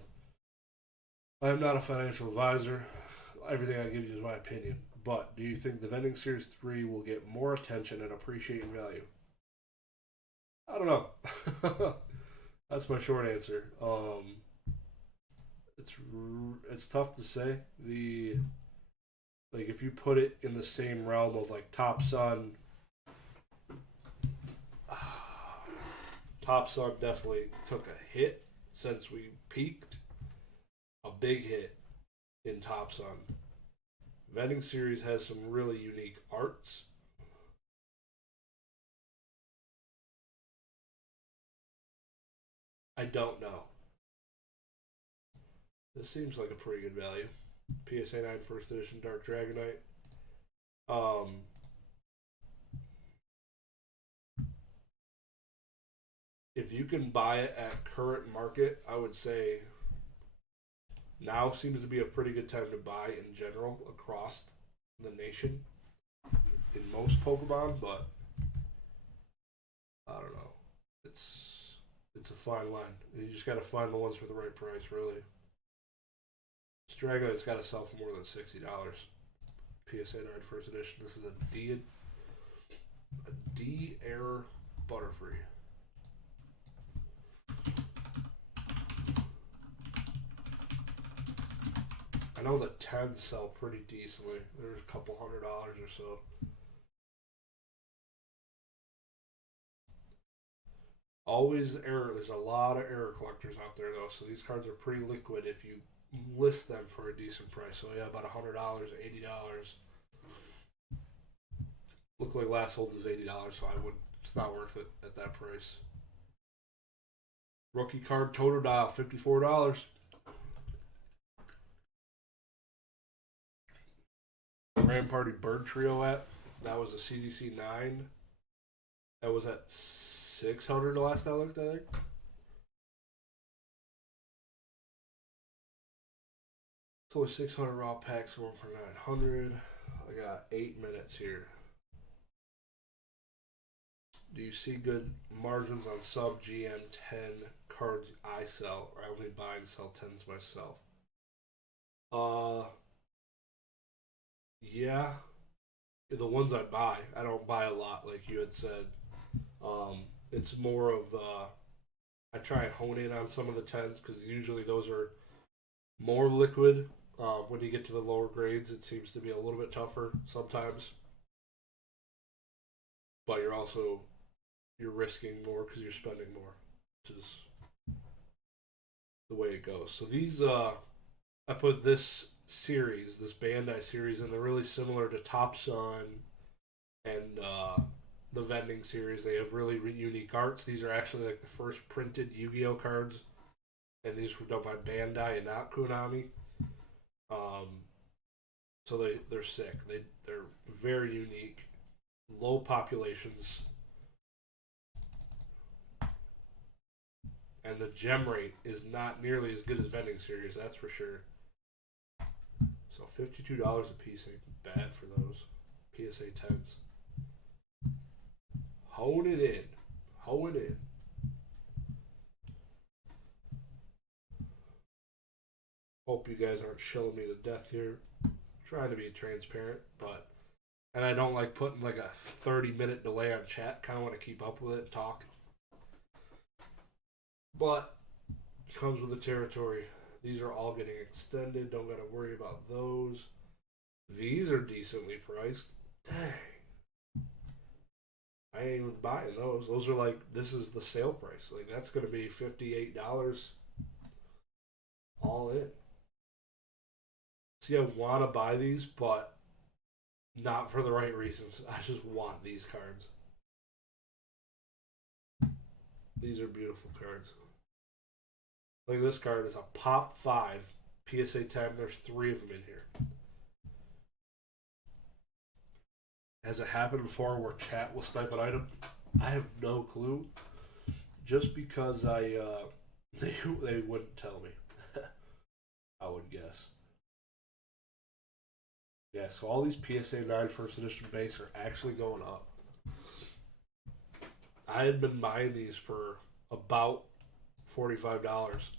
I am not a financial advisor. Everything I give you is my opinion. But do you think the Vending Series 3 will get more attention and appreciate value? I don't know. That's my short answer. It's tough to say. Like if you put it in the same realm of like Top Sun. Top Sun definitely took a hit since we peaked. A big hit in Top Sun. Vending Series has some really unique arts. I don't know. This seems like a pretty good value. PSA 9 First Edition Dark Dragonite. Um, if you can buy it at current market, I would say now seems to be a pretty good time to buy in general across the nation in most Pokemon, but I don't know. It's a fine line. You just got to find the ones for the right price, really. This Dragonite's got to sell for more than $60. PSA 9 First Edition. This is a D Air Butterfree. I know the 10s sell pretty decently. There's a couple $100 or so. Always error. There's a lot of error collectors out there though, so these cards are pretty liquid if you list them for a decent price. So yeah, about $100, $80. Looked like last hold was $80, so I would. It's not worth it at that price. Rookie card Totodile, $54. Grand Party Bird Trio that was a CDC 9. That was at 600 the last I looked, I think. So 600 raw packs going for 900. I got 8 minutes here. Do you see good margins on sub GM 10 cards I sell, or I only buy and sell 10s myself? Yeah. The ones I buy, I don't buy a lot, like you had said. It's more of I try and hone in on some of the 10s because usually those are more liquid. When you get to the lower grades, it seems to be a little bit tougher sometimes. But you're risking more because you're spending more, which is the way it goes. So these, I put this series, this Bandai series, and they're really similar to Top Sun and the vending series. They have really unique arts. These are actually like the first printed Yu-Gi-Oh cards, and these were done by Bandai and not Konami. So they're sick. They're very unique, low populations, and the gem rate is not nearly as good as vending series. That's for sure. So $52 a piece ain't bad for those PSA 10s. Hone it in. Hone it in. Hope you guys aren't shilling me to death here. Trying to be transparent, and I don't like putting like a 30-minute delay on chat. Kind of want to keep up with it and talk. But it comes with the territory. These are all getting extended. Don't got to worry about those. These are decently priced. Dang. I ain't even buying those. Those are like, this is the sale price. Like, that's going to be $58 all in. See, I want to buy these, but not for the right reasons. I just want these cards. These are beautiful cards. Like, this card is a Pop 5 PSA 10. There's 3 of them in here. Has it happened before where chat will snipe an item? I have no clue. Just because they wouldn't tell me. I would guess. Yeah, so all these PSA 9 First Edition base are actually going up. I had been buying these for about $45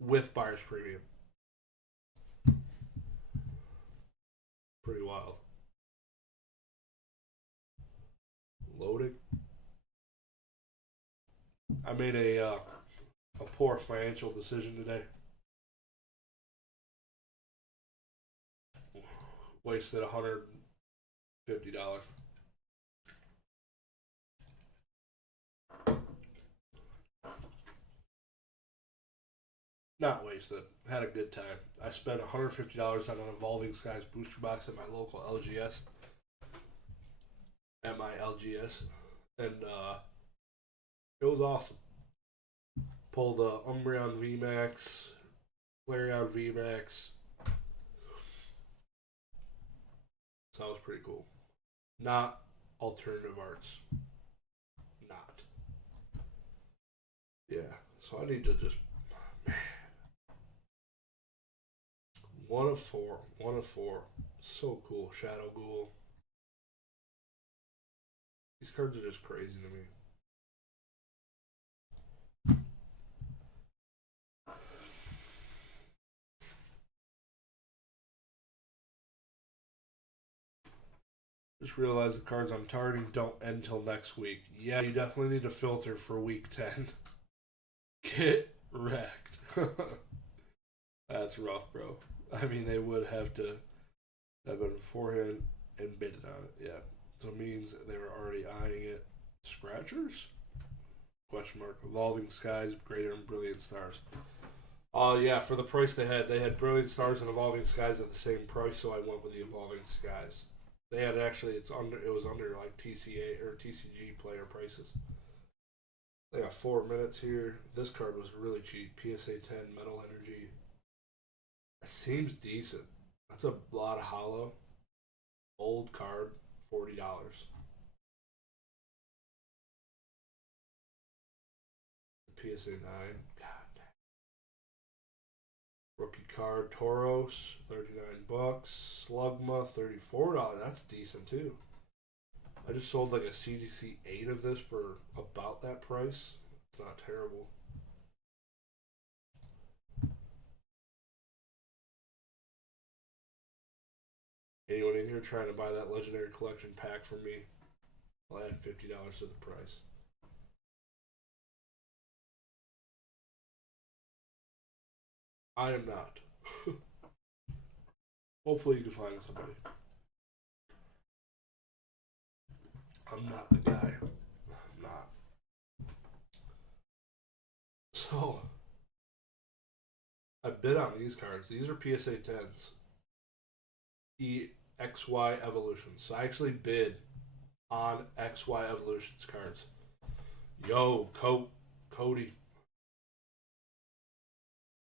with buyer's premium. Pretty wild. Loading. I made a poor financial decision today. Wasted $150. Not wasted. Had a good time. I spent $150 on an Evolving Skies booster box at my local LGS. At my LGS. And it was awesome. Pulled a Umbreon VMAX, Flareon VMAX. So that was pretty cool. Not alternative arts. Not. Yeah. So I need to just. Man. 1 of 4. 1 of 4. So cool. Shadow Ghoul. These cards are just crazy to me. Just realized the cards I'm targeting don't end till next week. Yeah, you definitely need to filter for week 10. Get wrecked. That's rough, bro. I mean, they would have to have been beforehand and bidded on it. Yeah. So it means they were already eyeing it. Scratchers? Question mark. Evolving Skies, Greater and Brilliant Stars. Oh, yeah, for the price they had Brilliant Stars and Evolving Skies at the same price, so I went with the Evolving Skies. They had actually, it was under like TCA or TCG player prices. They got 4 minutes here. This card was really cheap. PSA 10 Metal Energy. It seems decent. That's a lot of hollow. Old card, $40. PSA 9. God damn. Rookie card, Tauros, $39. Slugma, $34. That's decent too. I just sold like a CGC 8 of this for about that price. It's not terrible. Anyone in here trying to buy that Legendary Collection pack from me? I'll add $50 to the price. I am not. Hopefully you can find somebody. I'm not the guy. I'm not. So, I bid on these cards. These are PSA 10s. EXY Evolutions. So I actually bid on XY Evolutions cards. Yo, Cody.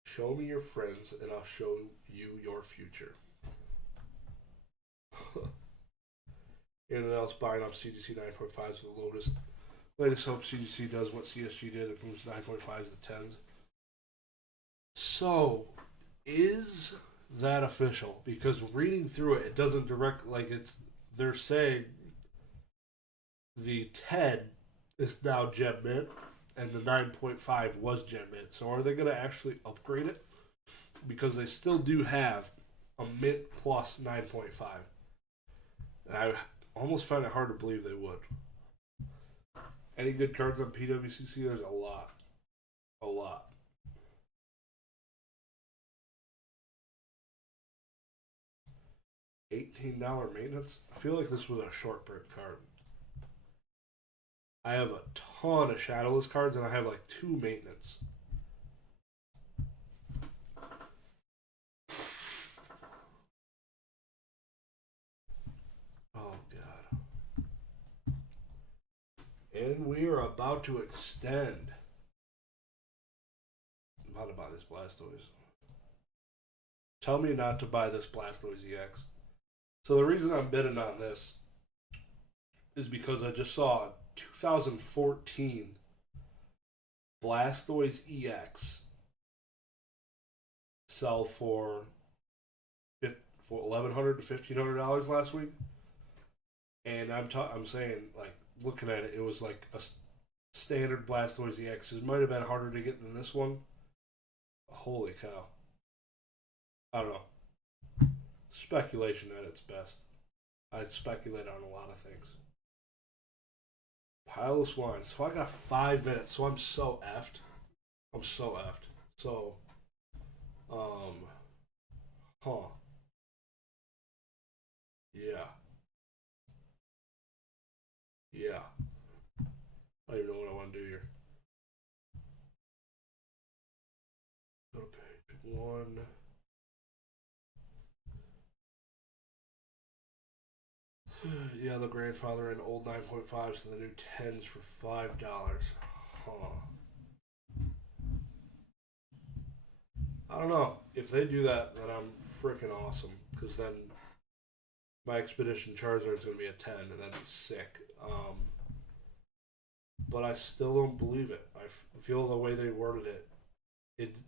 Show me your friends and I'll show you your future. Anyone else buying up CGC 9.5s for the Lotus? Latest hope CGC does what CSG did. It moves 9.5s to 10s. So, is that official? Because reading through it, it doesn't direct, like they're saying the 10 is now Gem Mint and the 9.5 was Gem Mint. So are they going to actually upgrade it? Because they still do have a Mint plus 9.5. And I almost find it hard to believe they would. Any good cards on PWCC? There's a lot. A lot. $18 maintenance? I feel like this was a short print card. I have a ton of Shadowless cards and I have like 2 maintenance. Oh god. And we are about to extend. I'm about to buy this Blastoise. Tell me not to buy this Blastoise EX. So the reason I'm bidding on this is because I just saw 2014 Blastoise EX sell for $1,100 to $1,500 last week, and I'm saying, like, looking at it, it was like a standard Blastoise EX. It might have been harder to get than this one. Holy cow! I don't know. Speculation at its best. I'd speculate on a lot of things. Pile of swine. So I got 5 minutes. So I'm so effed. I'm so effed. So, yeah. Yeah. I don't even know what I want to do here. Go to page 1. Yeah, the grandfather and old 9.5s to the new 10s for $5. Huh. I don't know. If they do that, then I'm freaking awesome. Because then my Expedition Charizard is going to be a 10, and that'd be sick. But I still don't believe it. I feel the way they worded it.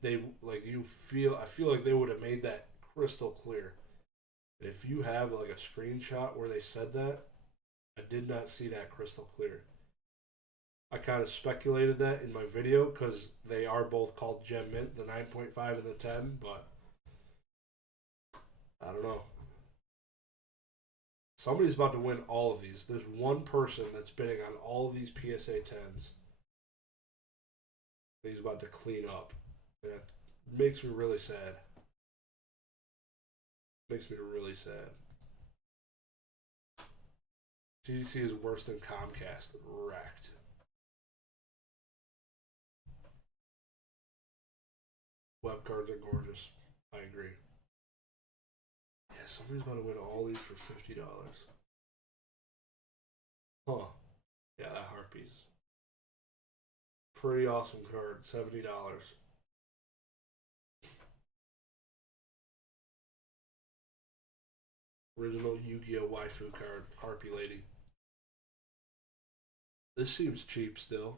They like you feel. I feel like they would have made that crystal clear. And if you have like a screenshot where they said that, I did not see that crystal clear. I kind of speculated that in my video because they are both called Gem Mint, the 9.5 and the 10, but I don't know. Somebody's about to win all of these. There's one person that's bidding on all of these PSA 10s. He's about to clean up. And it makes me really sad. Makes me really sad. GGC is worse than Comcast. Wrecked. Web cards are gorgeous. I agree. Yeah, somebody's about to win all these for $50. Huh. Yeah, that Harpies. Pretty awesome card. $70. Original Yu-Gi-Oh! Waifu card. Harpy Lady. This seems cheap still.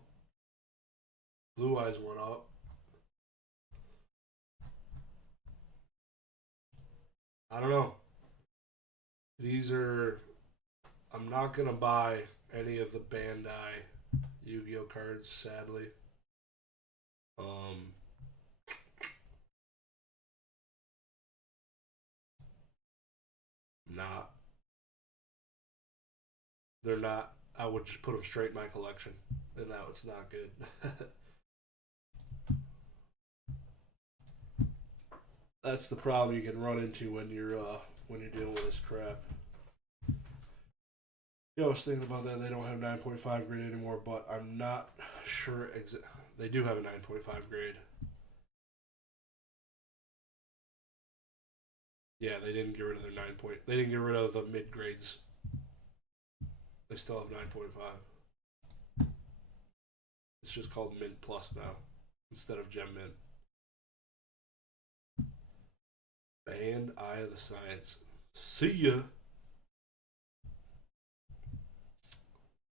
Blue Eyes went up. I don't know. These are. I'm not gonna buy any of the Bandai Yu-Gi-Oh cards, sadly. Not. They're not. I would just put them straight in my collection, and that was not good. That's the problem you can run into when you're dealing with this crap. Yeah, I was thinking about that. They don't have 9.5 grade anymore, but I'm not sure. They do have a 9.5 grade. Yeah, they didn't get rid of their 9 point. They didn't get rid of the mid grades. They still have 9.5. It's just called Mint Plus now instead of Gem Mint. Band Eye of the Science. See ya.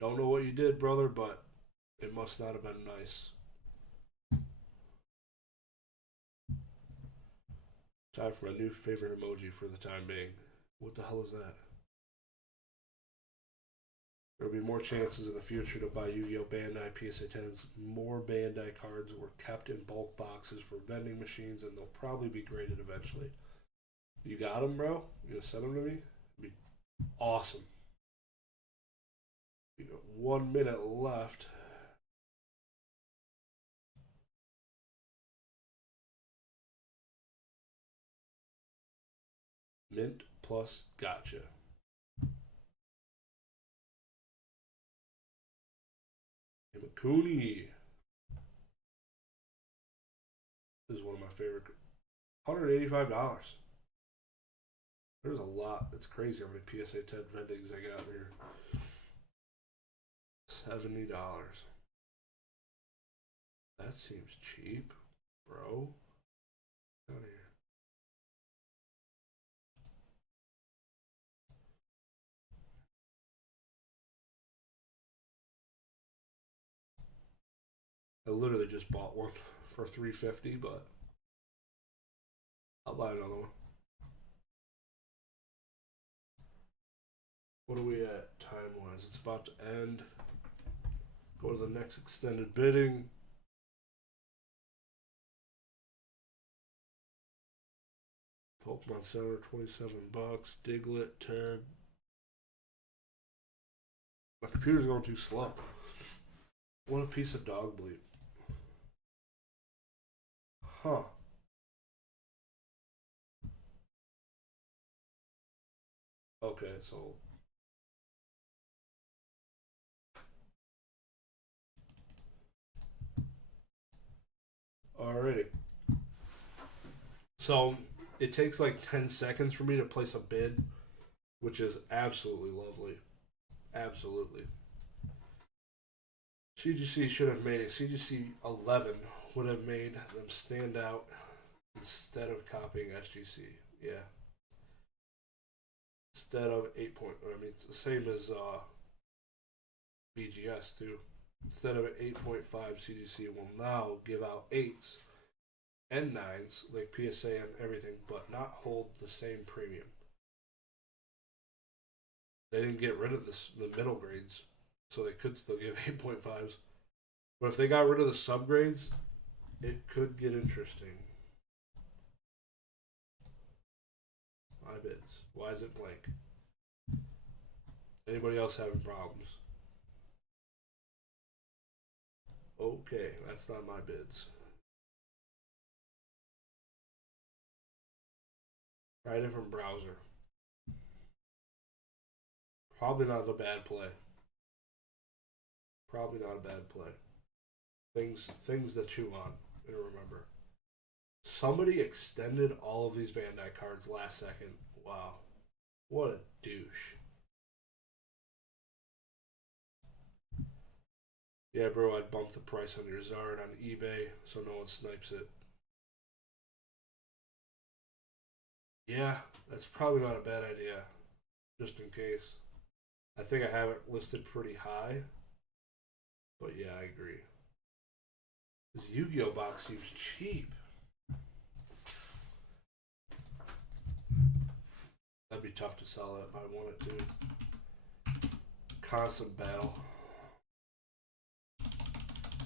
Don't know what you did, brother, but it must not have been nice. Time for a new favorite emoji for the time being. What the hell is that? There'll be more chances in the future to buy Yu-Gi-Oh! Bandai PSA 10s. More Bandai cards were kept in bulk boxes for vending machines, and they'll probably be graded eventually. You got them, bro? You gonna send them to me? It'd be awesome. We got 1 minute left. Mint Plus gotcha. Makuni. This is one of my favorite. $185. There's a lot. It's crazy how many PSA 10 vendings I got here. $70. That seems cheap, bro. Get out of here. I literally just bought one for $350, but I'll buy another one. What are we at time wise? It's about to end. Go to the next extended bidding. Pokemon Center, $27. Diglett, 10. My computer's going too slow. What a piece of dog bleep. Huh. Okay, so alrighty. So it takes like 10 seconds for me to place a bid, which is absolutely lovely. Absolutely. CGC should have made it. CGC 11 would have made them stand out instead of copying SGC. Yeah. Instead of 8 point, I mean, it's the same as BGS too. Instead of 8.5 CGC, will now give out 8s and 9s, like PSA and everything, but not hold the same premium. They didn't get rid of the middle grades, so they could still give 8.5s. But if they got rid of the subgrades, it could get interesting. My bids. Why is it blank? Anybody else having problems? Okay, that's not my bids. Try a different browser. Probably not a bad play. Probably not a bad play. Things that chew on and remember. Somebody extended all of these Bandai cards last second. Wow. What a douche. Yeah, bro, I'd bump the price on your Zard on eBay so no one snipes it. Yeah, that's probably not a bad idea. Just in case. I think I have it listed pretty high. But yeah, I agree. This Yu-Gi-Oh box seems cheap. That'd be tough to sell it if I wanted to. Constant battle.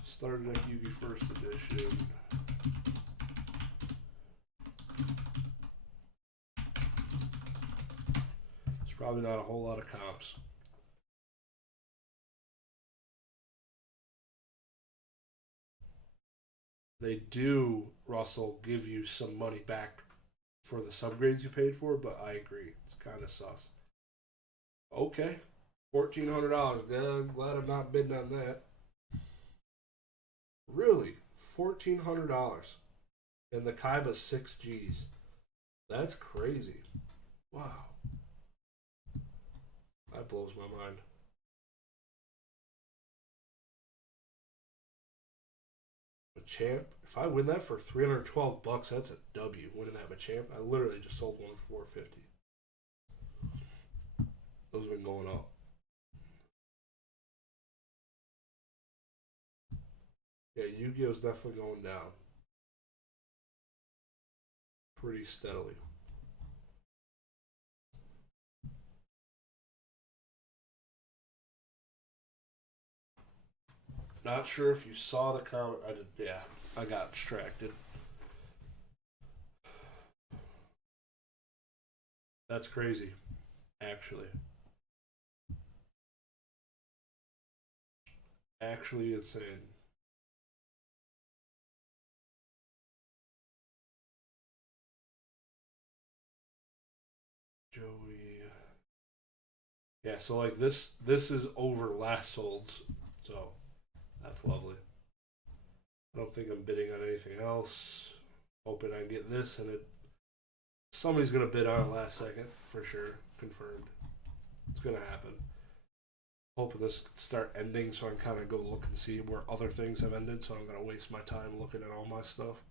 Started at Yu-Gi First Edition. There's probably not a whole lot of comps. They do, Russell, give you some money back for the subgrades you paid for, but I agree. It's kind of sus. Okay. $1,400. Glad I'm not bidding on that. Really? $1,400. And the Kaiba's 6Gs. That's crazy. Wow. That blows my mind. Machamp. If I win that for $312, that's a W. Winning that Machamp, I literally just sold one for $450. Those have been going up. Yeah, Yu-Gi-Oh's definitely going down pretty steadily. Not sure if you saw the comment. I did. Yeah, I got distracted. That's crazy, actually. Actually insane. Joey. Yeah, so like this is over last sold's, so that's lovely. I don't think I'm bidding on anything else. Hoping I get this and it somebody's gonna bid on it last second for sure. Confirmed. It's gonna happen. Hoping this could start ending so I can kind of go look and see where other things have ended, so I'm gonna waste my time looking at all my stuff.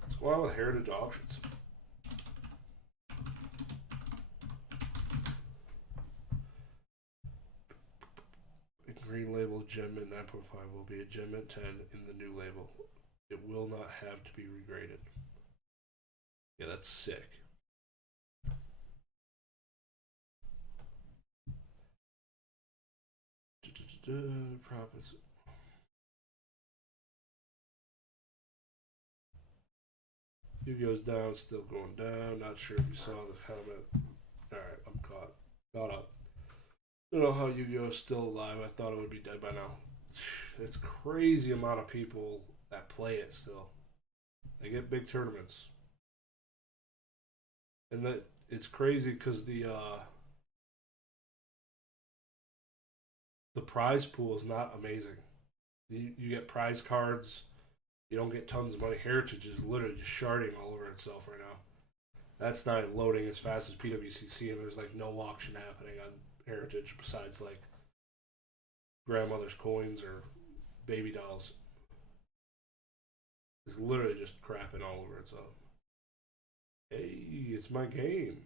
What's going on with Heritage Auctions? Green label Gem Mint 9.5 will be a Gem Mint 10 in the new label. It will not have to be regraded. Yeah, that's sick. Profits. Yu-Gi-Oh's down, still going down. Not sure if you saw the comment. Alright, I'm caught up. I don't know how Yu-Gi-Oh is still alive. I thought it would be dead by now. It's crazy amount of people that play it still. They get big tournaments, and that it's crazy because the prize pool is not amazing. You get prize cards. You don't get tons of money. Heritage is literally just sharding all over itself right now. That's not loading as fast as PWCC, and there's like no auction happening on Heritage besides like grandmother's coins or baby dolls. He's literally just crapping all over it. So, hey, it's my game.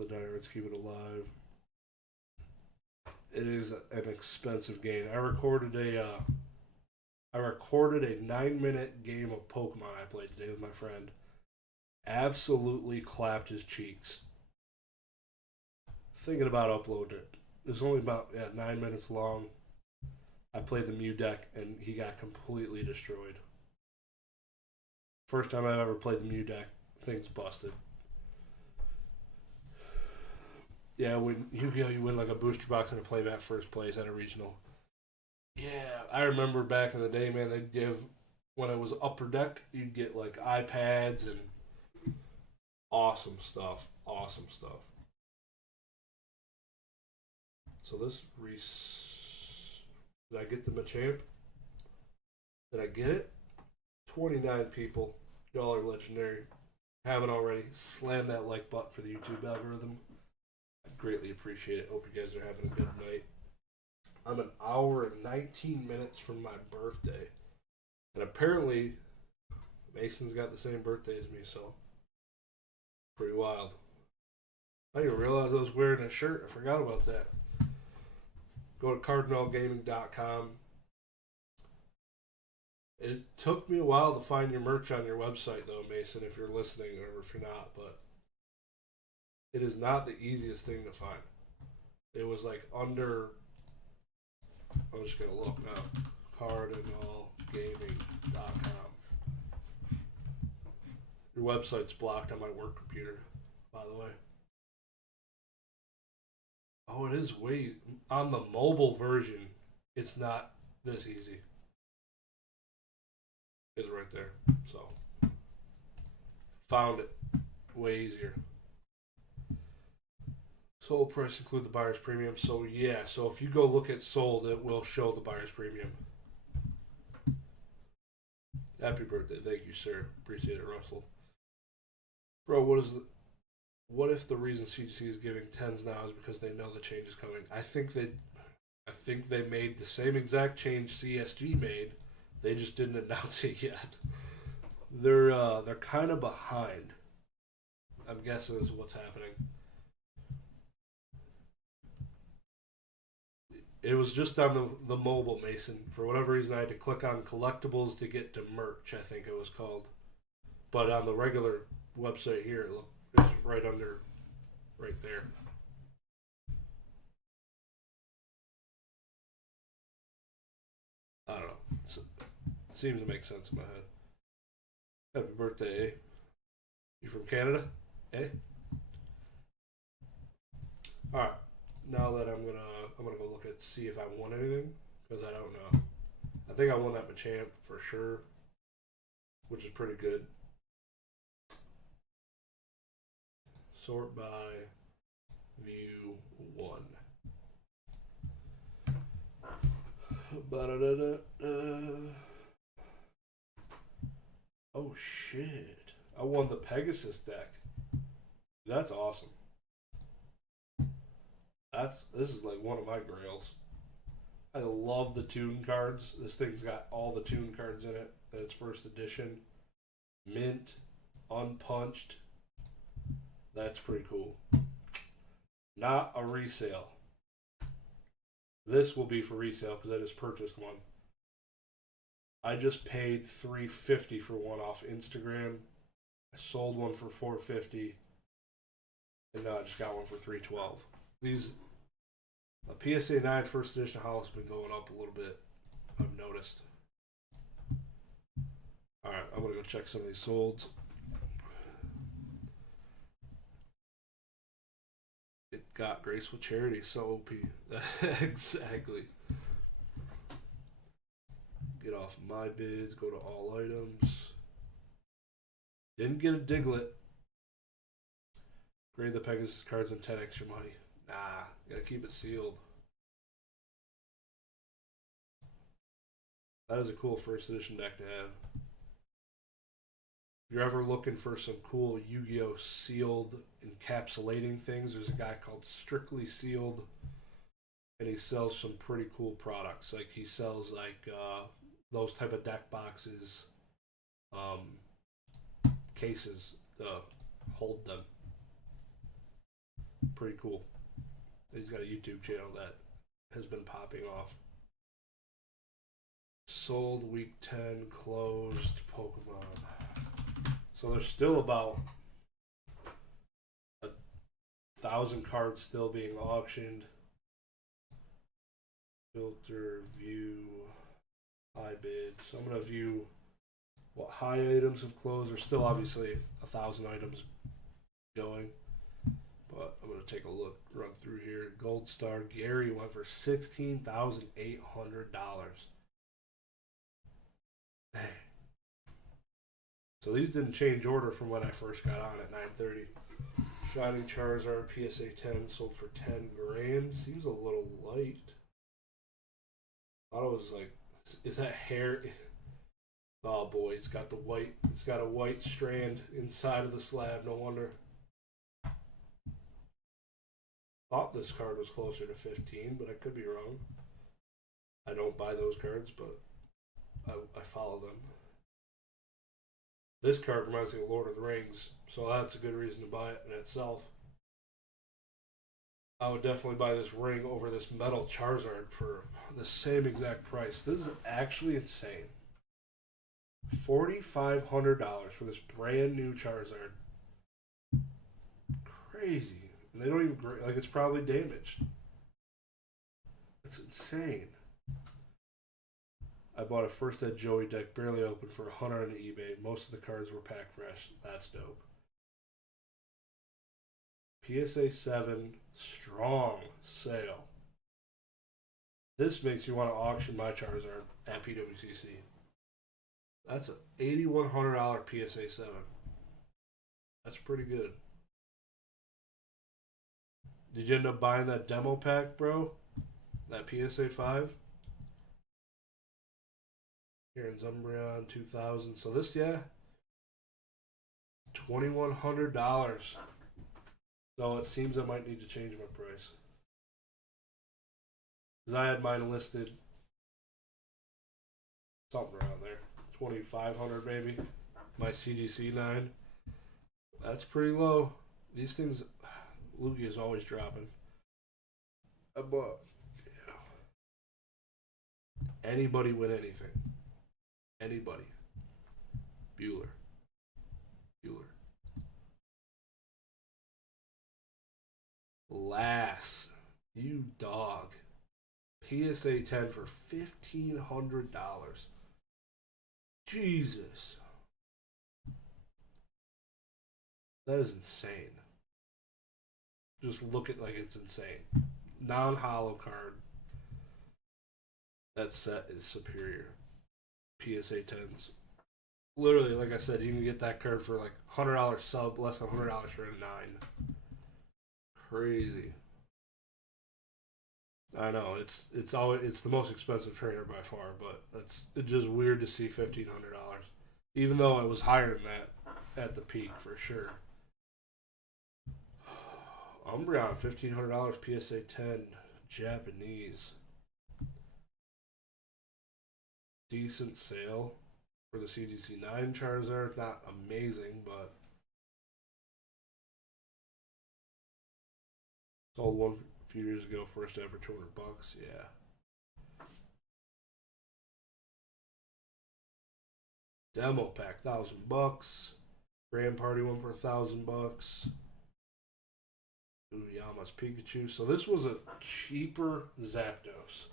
The Dirates keep it alive. It is an expensive game. I recorded a 9-minute game of Pokemon I played today with my friend. Absolutely clapped his cheeks. Thinking about uploading it. It was only about 9 minutes long. I played the Mew deck and he got completely destroyed. First time I've ever played the Mew deck, things busted. Yeah, when Yu-Gi-Oh! You win like a booster box and a playmat first place at a regional. Yeah, I remember back in the day, man, they'd give, when it was upper deck, you'd get like iPads and awesome stuff. Awesome stuff. So this did I get the Machamp? Did I get it? 29 people. Y'all are legendary. Haven't already, slam that like button for the YouTube algorithm. I greatly appreciate it. Hope you guys are having a good night. I'm an hour and 19 minutes from my birthday. And apparently, Mason's got the same birthday as me, so pretty wild. I didn't realize I was wearing a shirt. I forgot about that. Go to cardinalgaming.com. It took me a while to find your merch on your website, though, Mason, if you're listening or if you're not, but it is not the easiest thing to find. It was like under, I'm just going to look now, cardinalgaming.com. Your website's blocked on my work computer, by the way. Oh, it is way, on the mobile version, it's not this easy. It's right there. So, found it. Way easier. Sold price include the buyer's premium. So yeah, so if you go look at sold, it will show the buyer's premium. Happy birthday. Thank you, sir. Appreciate it, Russell. Bro, what if the reason CGC is giving 10s now is because they know the change is coming? I think they made the same exact change CSG made. They just didn't announce it yet. They're kind of behind. I'm guessing is what's happening. It was just on the mobile, Mason. For whatever reason, I had to click on collectibles to get to merch, I think it was called. But on the regular website here, it's right under, right there. I don't know. Seems to make sense in my head. Happy birthday, eh? You from Canada? Eh? Alright. Now that I'm gonna go look at see if I won anything. Because I don't know. I think I won that Machamp for sure. Which is pretty good. Sort by view 1. Oh shit. I won the Pegasus deck. That's awesome. This is like one of my grails. I love the Toon cards. This thing's got all the Toon cards in it. And it's first edition. Mint. Unpunched. That's pretty cool. Not a resale. This will be for resale because I just purchased one. I just paid $350 for one off Instagram. I sold one for $450, and now I just got one for $312. These PSA 9 first edition house has been going up a little bit. I've noticed. All right, I'm gonna go check some of these solds. It got graceful charity, so OP. Exactly. Get off my bids, go to all items. Didn't get a Diglett. Grade the Pegasus cards and 10 extra money. Nah, gotta keep it sealed. That is a cool first edition deck to have. If you're ever looking for some cool Yu-Gi-Oh! Sealed encapsulating things, there's a guy called Strictly Sealed and he sells some pretty cool products. Like he sells like those type of deck boxes, um, cases to hold them. Pretty cool. He's got a YouTube channel that has been popping off. Sold week 10, closed Pokemon. So there's still about 1,000 cards still being auctioned. Filter, view, high bid. So I'm gonna view what high items have closed. There's still obviously 1,000 items going, but I'm gonna take a look, run through here. Gold Star Gary went for $16,800. So these didn't change order from when I first got on at 9:30. Shining Charizard PSA 10 sold for 10 grand. Seems a little light. Thought it was like, is that hair? Oh boy, it's got the white. It's got a white strand inside of the slab. No wonder. Thought this card was closer to 15, but I could be wrong. I don't buy those cards, but I follow them. This card reminds me of Lord of the Rings, so that's a good reason to buy it in itself. I would definitely buy this ring over this metal Charizard for the same exact price. This is actually insane. $4,500 for this brand new Charizard. Crazy. And they don't even, like, it's probably damaged. That's insane. I bought a first ed Joey deck, barely opened, for $100 on eBay. Most of the cards were pack fresh. That's dope. PSA 7 strong sale. This makes me want to auction my Charizard at PWCC. That's an $8,100 PSA 7. That's pretty good. Did you end up buying that demo pack, bro? That PSA 5? Here in Umbreon 2000. So this, yeah, $2,100. So it seems I might need to change my price. Because I had mine listed something around there. 2,500 maybe. My CGC 9. That's pretty low. These things, Lugia is always dropping. But yeah. Anybody win anything? Anybody? Bueller. Lass, you dog. PSA 10 for $1,500. Jesus. That is insane. Just look at, like, it's insane. Non-hollow card. That set is superior. PSA 10s. Literally, like I said, you can get that card for like $100 sub, less than $100 for a 9. Crazy. I know it's the most expensive trainer by far, but it's just weird to see $1,500. Even though it was higher than that at the peak for sure. Umbreon $1,500 PSA 10 Japanese. Decent sale for the CGC 9 Charizard. Not amazing, but sold one a few years ago, first ever, $200. Yeah. Demo pack $1,000. Grand Party one for $1,000. Ooh, Yama's Pikachu. So this was a cheaper Zapdos.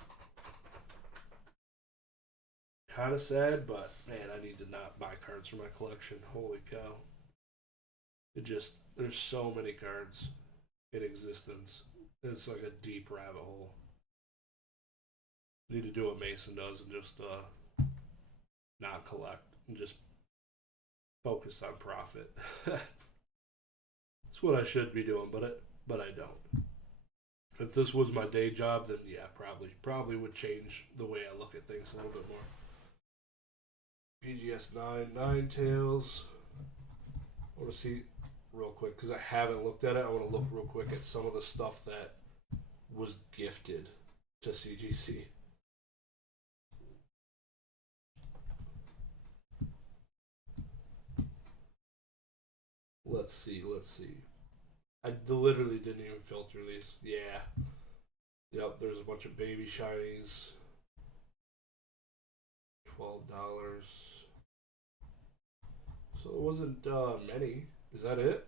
Kind of sad, but man, I need to not buy cards for my collection. Holy cow. There's so many cards in existence. It's like a deep rabbit hole. Need to do what Mason does and just not collect and just focus on profit. That's what I should be doing, but I don't. If this was my day job, then yeah, probably would change the way I look at things a little bit more. PGS 9 Ninetales. I want to see real quick because I haven't looked at it. I want to look real quick at some of the stuff that was gifted. to CGC. Let's see. I literally didn't even filter these. Yeah. Yep, there's a bunch of baby shinies. $12. So it wasn't many. Is that it?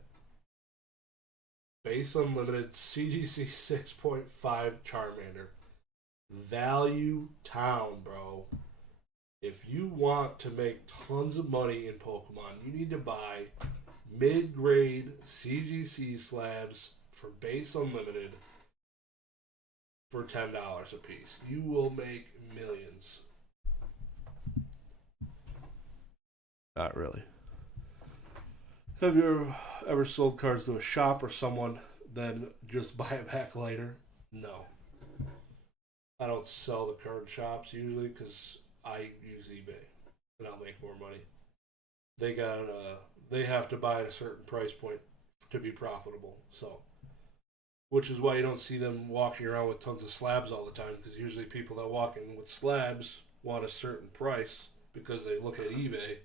Base Unlimited CGC 6.5 Charmander. Value Town, bro. If you want to make tons of money in Pokemon, you need to buy mid-grade CGC slabs for Base Unlimited for $10 a piece. You will make millions. Not really. Have you ever sold cards to a shop or someone, then just buy it back later? No. I don't sell the card shops usually because I use eBay and I'll make more money. They have to buy at a certain price point to be profitable. So, which is why you don't see them walking around with tons of slabs all the time, because usually people that walk in with slabs want a certain price because they look at eBay,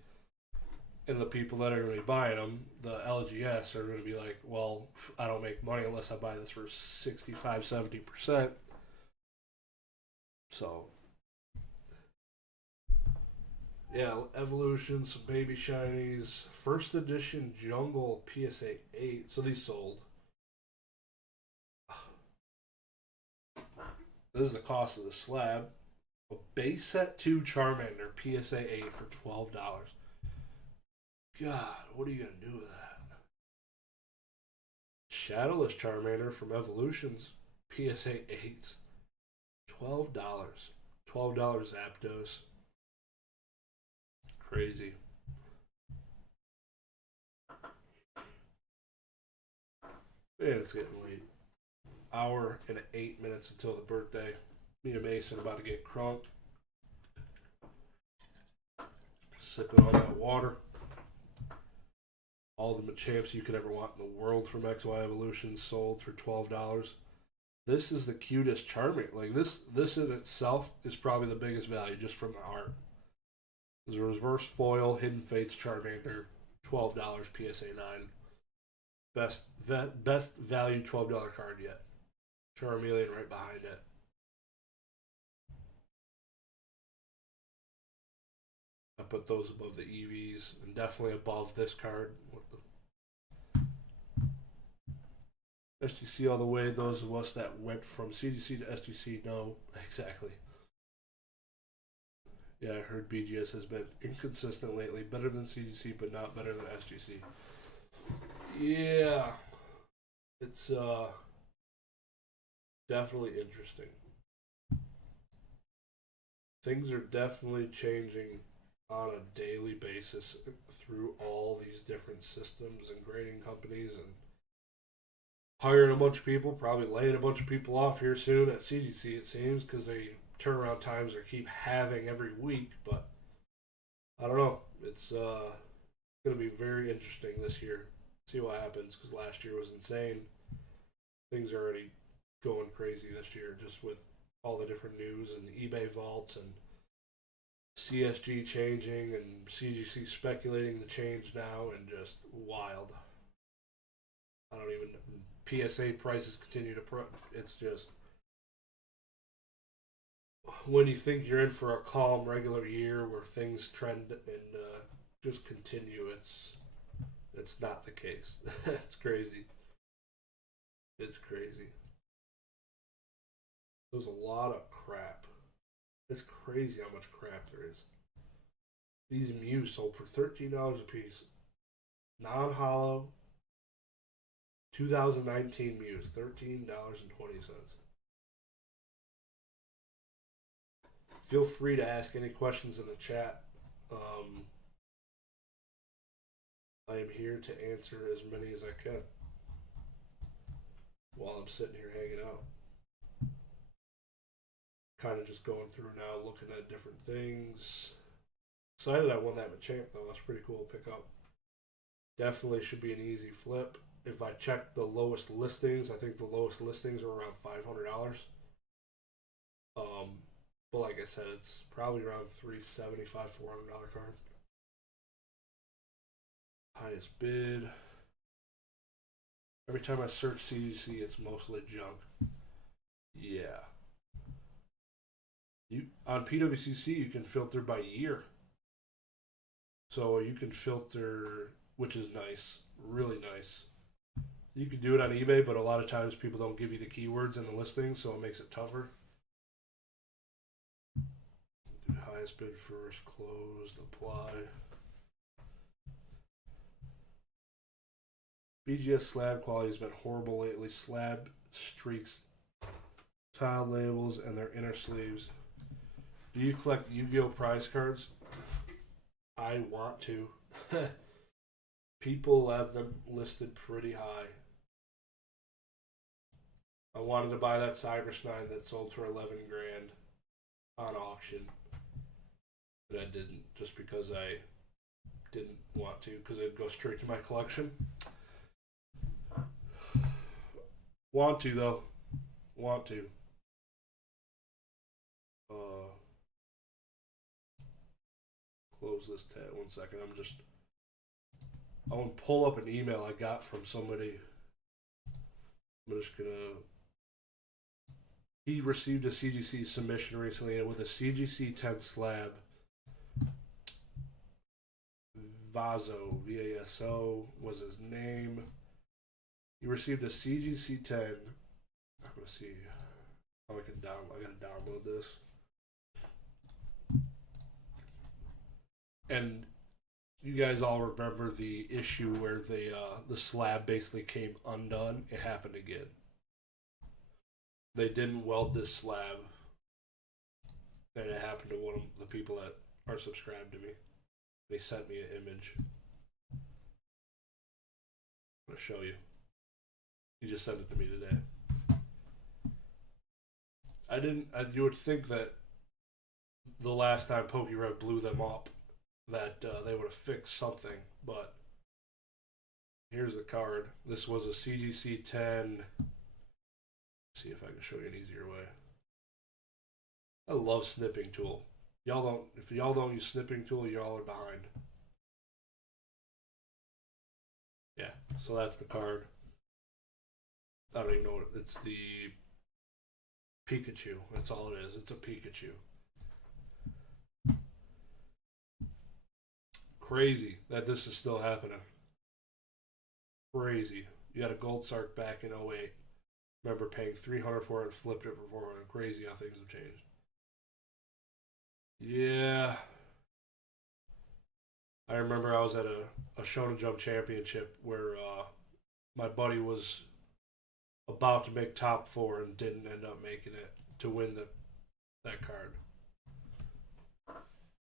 and the people that are going to be buying them, the LGS, are going to be like, well, I don't make money unless I buy this for 65-70%. So, yeah, Evolution, some baby shinies, first edition Jungle PSA 8. So these sold. This is the cost of the slab. A base set 2 Charmander PSA 8 for $12. God, what are you going to do with that? Shadowless Charmander from Evolutions PSA 8s. $12. $12 Zapdos. Crazy. And it's getting late. Hour and 8 minutes until the birthday. Me and Mason about to get crunk. Sipping on that water. All the Machamps you could ever want in the world from XY Evolution sold for $12. This is the cutest Charmander. Like this in itself is probably the biggest value just from the art. There's a reverse foil Hidden Fates Charmander, $12 PSA 9. Best value $12 card yet. Charmeleon right behind it. I put those above the EVs and definitely above this card with the SGC all the way. Those of us that went from CGC to SGC know exactly. Yeah, I heard BGS has been inconsistent lately. Better than CGC, but not better than SGC. Yeah. It's definitely interesting. Things are definitely changing on a daily basis through all these different systems and grading companies, and hiring a bunch of people, probably laying a bunch of people off here soon at CGC, it seems, because they turnaround times are keep having every week. But I don't know. It's going to be very interesting this year. See what happens, because last year was insane. Things are already going crazy this year, just with all the different news and eBay vaults and CSG changing and CGC speculating the change now, and just wild. I don't even. PSA prices continue to. It's just. When you think you're in for a calm, regular year where things trend and just continue, it's not the case. It's crazy. It's crazy. There's a lot of crap. It's crazy how much crap there is. These Mew sold for $13 a piece. Non-hollow. 2019 Mews, $13.20. Feel free to ask any questions in the chat. I am here to answer as many as I can while I'm sitting here hanging out. Kind of just going through now, looking at different things. Excited I won that Machamp though. That's pretty cool to pick up. Definitely should be an easy flip. If I check the lowest listings, I think the lowest listings are around $500. But like I said, it's probably around $375, $400 card. Highest bid. Every time I search CGC, it's mostly junk. Yeah. You on PWCC, you can filter by year. So you can filter, which is nice, really nice. You can do it on eBay, but a lot of times people don't give you the keywords in the listing, so it makes it tougher. Do highest bid first, closed, apply. BGS slab quality has been horrible lately. Slab streaks, tile labels, and their inner sleeves. Do you collect Yu-Gi-Oh prize cards? I want to. People have them listed pretty high. I wanted to buy that Cyberstein that sold for 11 grand on auction, but I didn't, just because I didn't want to, because it'd go straight to my collection. Want to though. Want to. Close this tab 1 second. I want to pull up an email I got from somebody. I'm just gonna. He received a CGC submission recently with a CGC 10 slab. Vaso, VASO was his name. He received a CGC 10. I'm gonna see how I can download. I gotta download this. And you guys all remember the issue where the slab basically came undone. It happened again. They didn't weld this slab, and it happened to one of the people that are subscribed to me. They sent me an image. I'm gonna show you. He just sent it to me today. You would think that the last time PokeRev blew them up, that they would have fixed something, but here's the card. This was a CGC 10. See if I can show you an easier way. I love Snipping Tool. If y'all don't use Snipping Tool, y'all are behind. Yeah, so that's the card. I don't even know what it's the Pikachu. That's all it is. It's a Pikachu. Crazy that this is still happening. Crazy. You got a Gold Sark back in 08. Remember paying $300 for it and flipped it for $400. Crazy how things have changed. Yeah. I remember I was at a Shonen Jump championship where my buddy was about to make top 4 and didn't end up making it to win that card.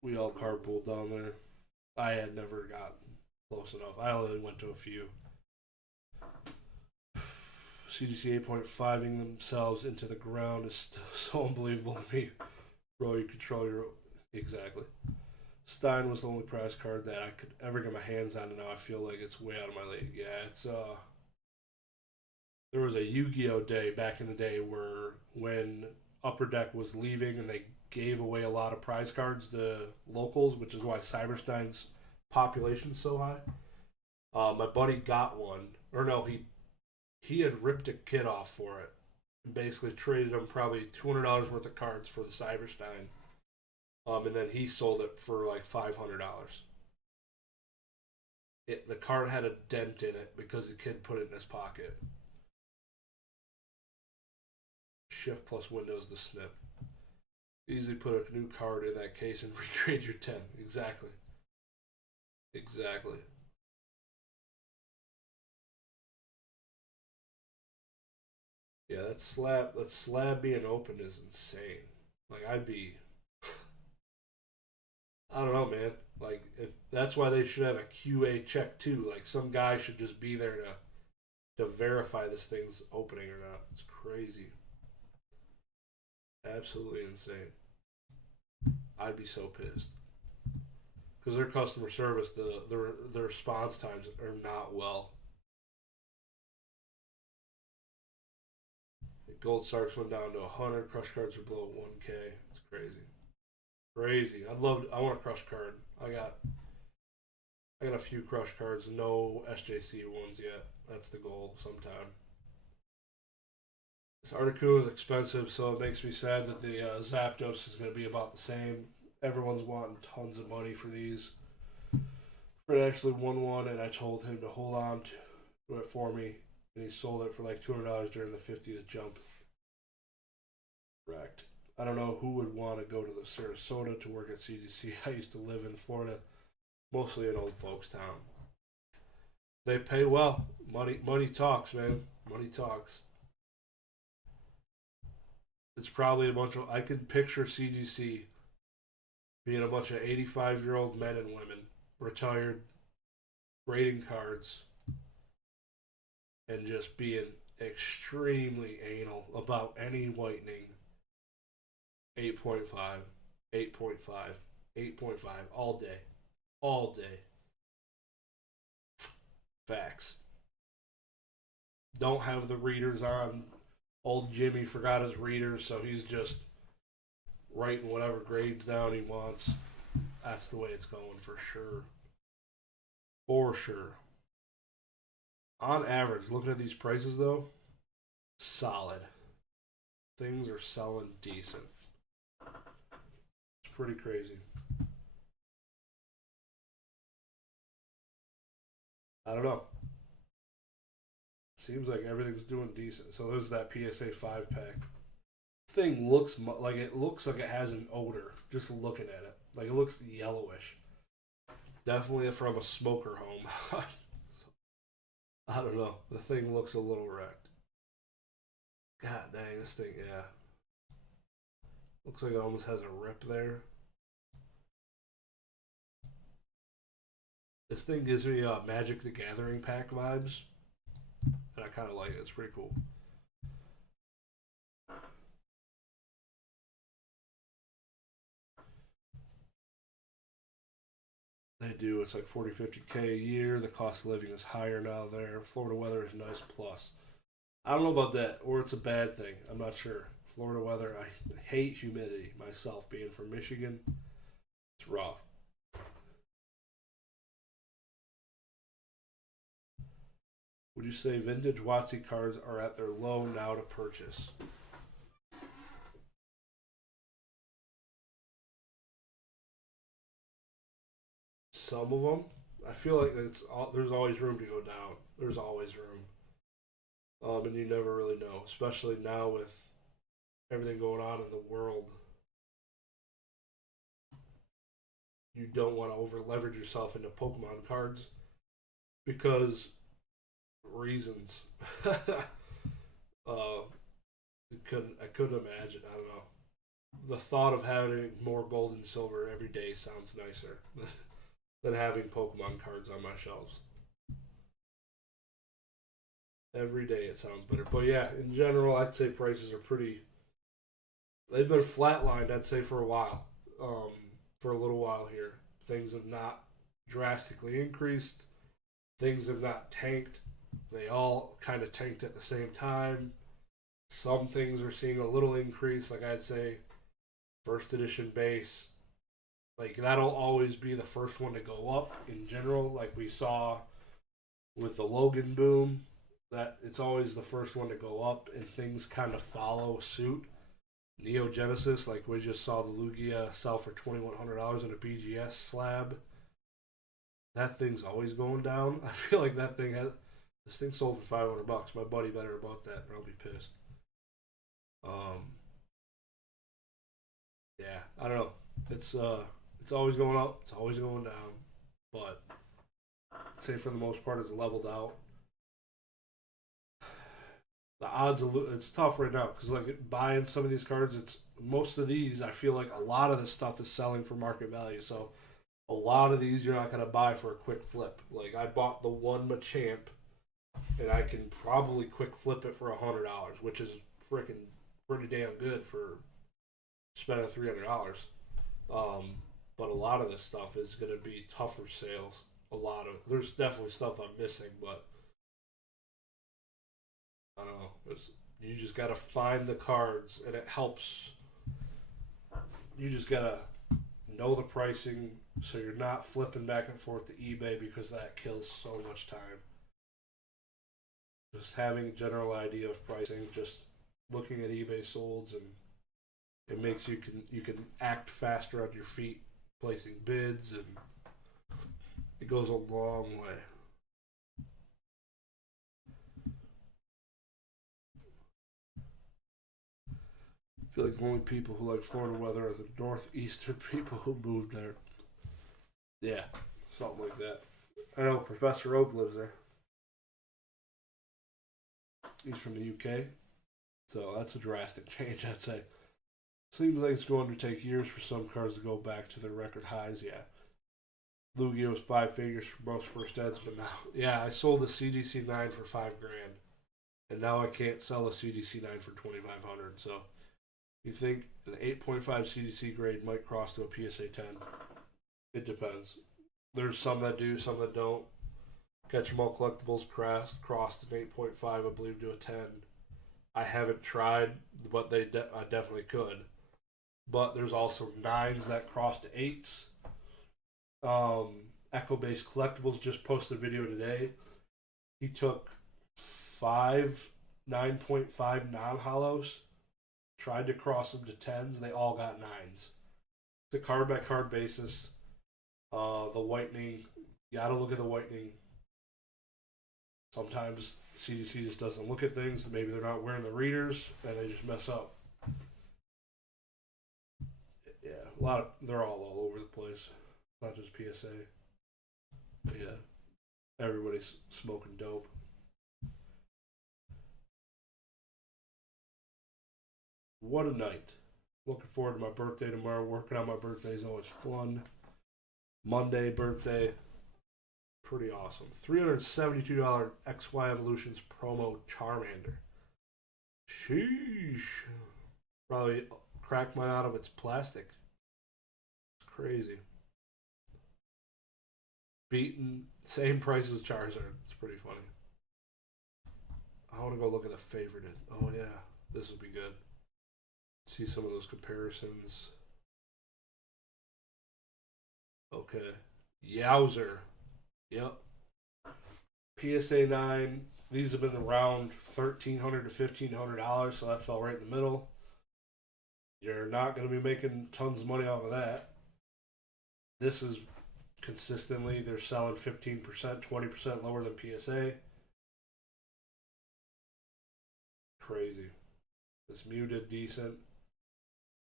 We all carpooled down there. I had never gotten close enough. I only went to a few. CGC 8.5ing themselves into the ground is still so unbelievable to me. Bro, you control your... Exactly. Stein was the only prize card that I could ever get my hands on, and now I feel like it's way out of my league. Yeah, it's... There was a Yu-Gi-Oh! Day back in the day where when Upper Deck was leaving and they gave away a lot of prize cards to locals, which is why Cyberstein's population is so high. My buddy got one. Or no, he had ripped a kit off for it and basically traded him probably $200 worth of cards for the Cyberstein. And then he sold it for like $500. The card had a dent in it because the kid put it in his pocket. Shift plus Windows to snip. Easily put a new card in that case and recreate your 10. Exactly. Exactly. Yeah, that slab being open is insane. Like I'd be I don't know, man. Like if that's why they should have a QA check too. Like some guy should just be there to verify this thing's opening or not. It's crazy. Absolutely insane. I'd be so pissed because their customer service, the response times are not well. Gold Stars went down to 100. Crush cards are below 1K. It's crazy. Crazy. I want a crush card. I got a few crush cards, no SJC ones yet. That's the goal sometime. This Articuno is expensive, so it makes me sad that the Zapdos is going to be about the same. Everyone's wanting tons of money for these. Fred actually won one, and I told him to hold on to it for me, and he sold it for like $200 during the 50th jump. Correct. I don't know who would want to go to the Sarasota to work at CGC. I used to live in Florida, mostly an old folks town. They pay well. Money talks, man. Money talks. It's probably a bunch of. I can picture CGC being a bunch of 85-year-old men and women, retired, grading cards, and just being extremely anal about any whitening. 8.5, 8.5, 8.5, all day. All day. Facts. Don't have the readers on. Old Jimmy forgot his readers, so he's just writing whatever grades down he wants. That's the way it's going for sure. For sure. On average, looking at these prices though, solid. Things are selling decent. It's pretty crazy. I don't know. Seems like everything's doing decent. So there's that PSA 5-pack. Thing looks like it has an odor just looking at it. Like it looks yellowish. Definitely from a smoker home. I don't know. The thing looks a little wrecked. God dang, this thing, yeah. Looks like it almost has a rip there. This thing gives me Magic the Gathering pack vibes. And I kind of like it. It's pretty cool. They do. It's like 40, 50K a year. The cost of living is higher now there. Florida weather is nice plus. I don't know about that, or it's a bad thing. I'm not sure. Florida weather, I hate humidity myself, being from Michigan. It's rough. Would you say vintage WotC cards are at their low now to purchase? Some of them. I feel like there's always room to go down. There's always room. And you never really know, especially now with everything going on in the world. You don't want to over leverage yourself into Pokemon cards because reasons. I couldn't imagine. I don't know. The thought of having more gold and silver every day sounds nicer than having Pokemon cards on my shelves. Every day it sounds better. But yeah, in general, I'd say prices are pretty. They've been flatlined, I'd say, for a while. For a little while here. Things have not drastically increased. Things have not tanked. They all kind of tanked at the same time. Some things are seeing a little increase, like I'd say first edition base. Like that'll always be the first one to go up in general, like we saw with the Logan boom. That it's always the first one to go up, and things kind of follow suit. Neo Genesis, like we just saw the Lugia sell for $2,100 in a BGS slab. That thing's always going down. I feel like this thing sold for $500. My buddy better about that, or I'll be pissed. Yeah, I don't know. It's always going up. It's always going down, but I'd say for the most part, it's leveled out. The odds it's tough right now because like buying some of these cards, it's most of these I feel like a lot of this stuff is selling for market value. So a lot of these you're not gonna buy for a quick flip. Like I bought the one Machamp, and I can probably quick flip it for $100, which is freaking pretty damn good for spending $300. But a lot of this stuff is gonna be tougher sales. There's definitely stuff I'm missing, but I don't know. You just gotta find the cards, and it helps. You just gotta know the pricing, so you're not flipping back and forth to eBay because that kills so much time. Just having a general idea of pricing, just looking at eBay solds, and it makes you can act faster on your feet, placing bids, and it goes a long way. I feel like the only people who like Florida weather are the northeastern people who moved there. Yeah, something like that. I know Professor Oak lives there. He's from the UK, so that's a drastic change, I'd say. Seems like it's going to take years for some cars to go back to their record highs. Yeah, Lugia was 5 figures for most first eds, but now, yeah, I sold a CDC 9 for $5 grand, and now I can't sell a CDC 9 for 2,500. So you think an 8.5 CDC grade might cross to a PSA 10? It depends. There's some that do, some that don't. Catch 'em all collectibles crossed an 8.5, I believe, to a 10. I haven't tried, but I definitely could. But there's also 9s that cross to 8s. Echo Base Collectibles just posted a video today. He took 5 9.5 non hollows, tried to cross them to 10s. They all got 9s. It's a card by card basis. The whitening, you gotta look at the whitening. Sometimes CDC just doesn't look at things. Maybe they're not wearing the readers and they just mess up. Yeah, they're all over the place. Not just PSA. But yeah, everybody's smoking dope. What a night. Looking forward to my birthday tomorrow. Working on my birthday is always fun. Monday birthday. Pretty awesome. $372 XY Evolutions promo Charmander. Sheesh. Probably crack mine out of its plastic. It's crazy. Beaten, same price as Charizard. It's pretty funny. I want to go look at the favorite. Oh yeah, this would be good. See some of those comparisons. Okay. Yowzer. Yep. PSA 9. These have been around $1,300 to $1,500, so that fell right in the middle. You're not going to be making tons of money off of that. This is consistently, they're selling 15%, 20% lower than PSA. Crazy. This Mew did decent.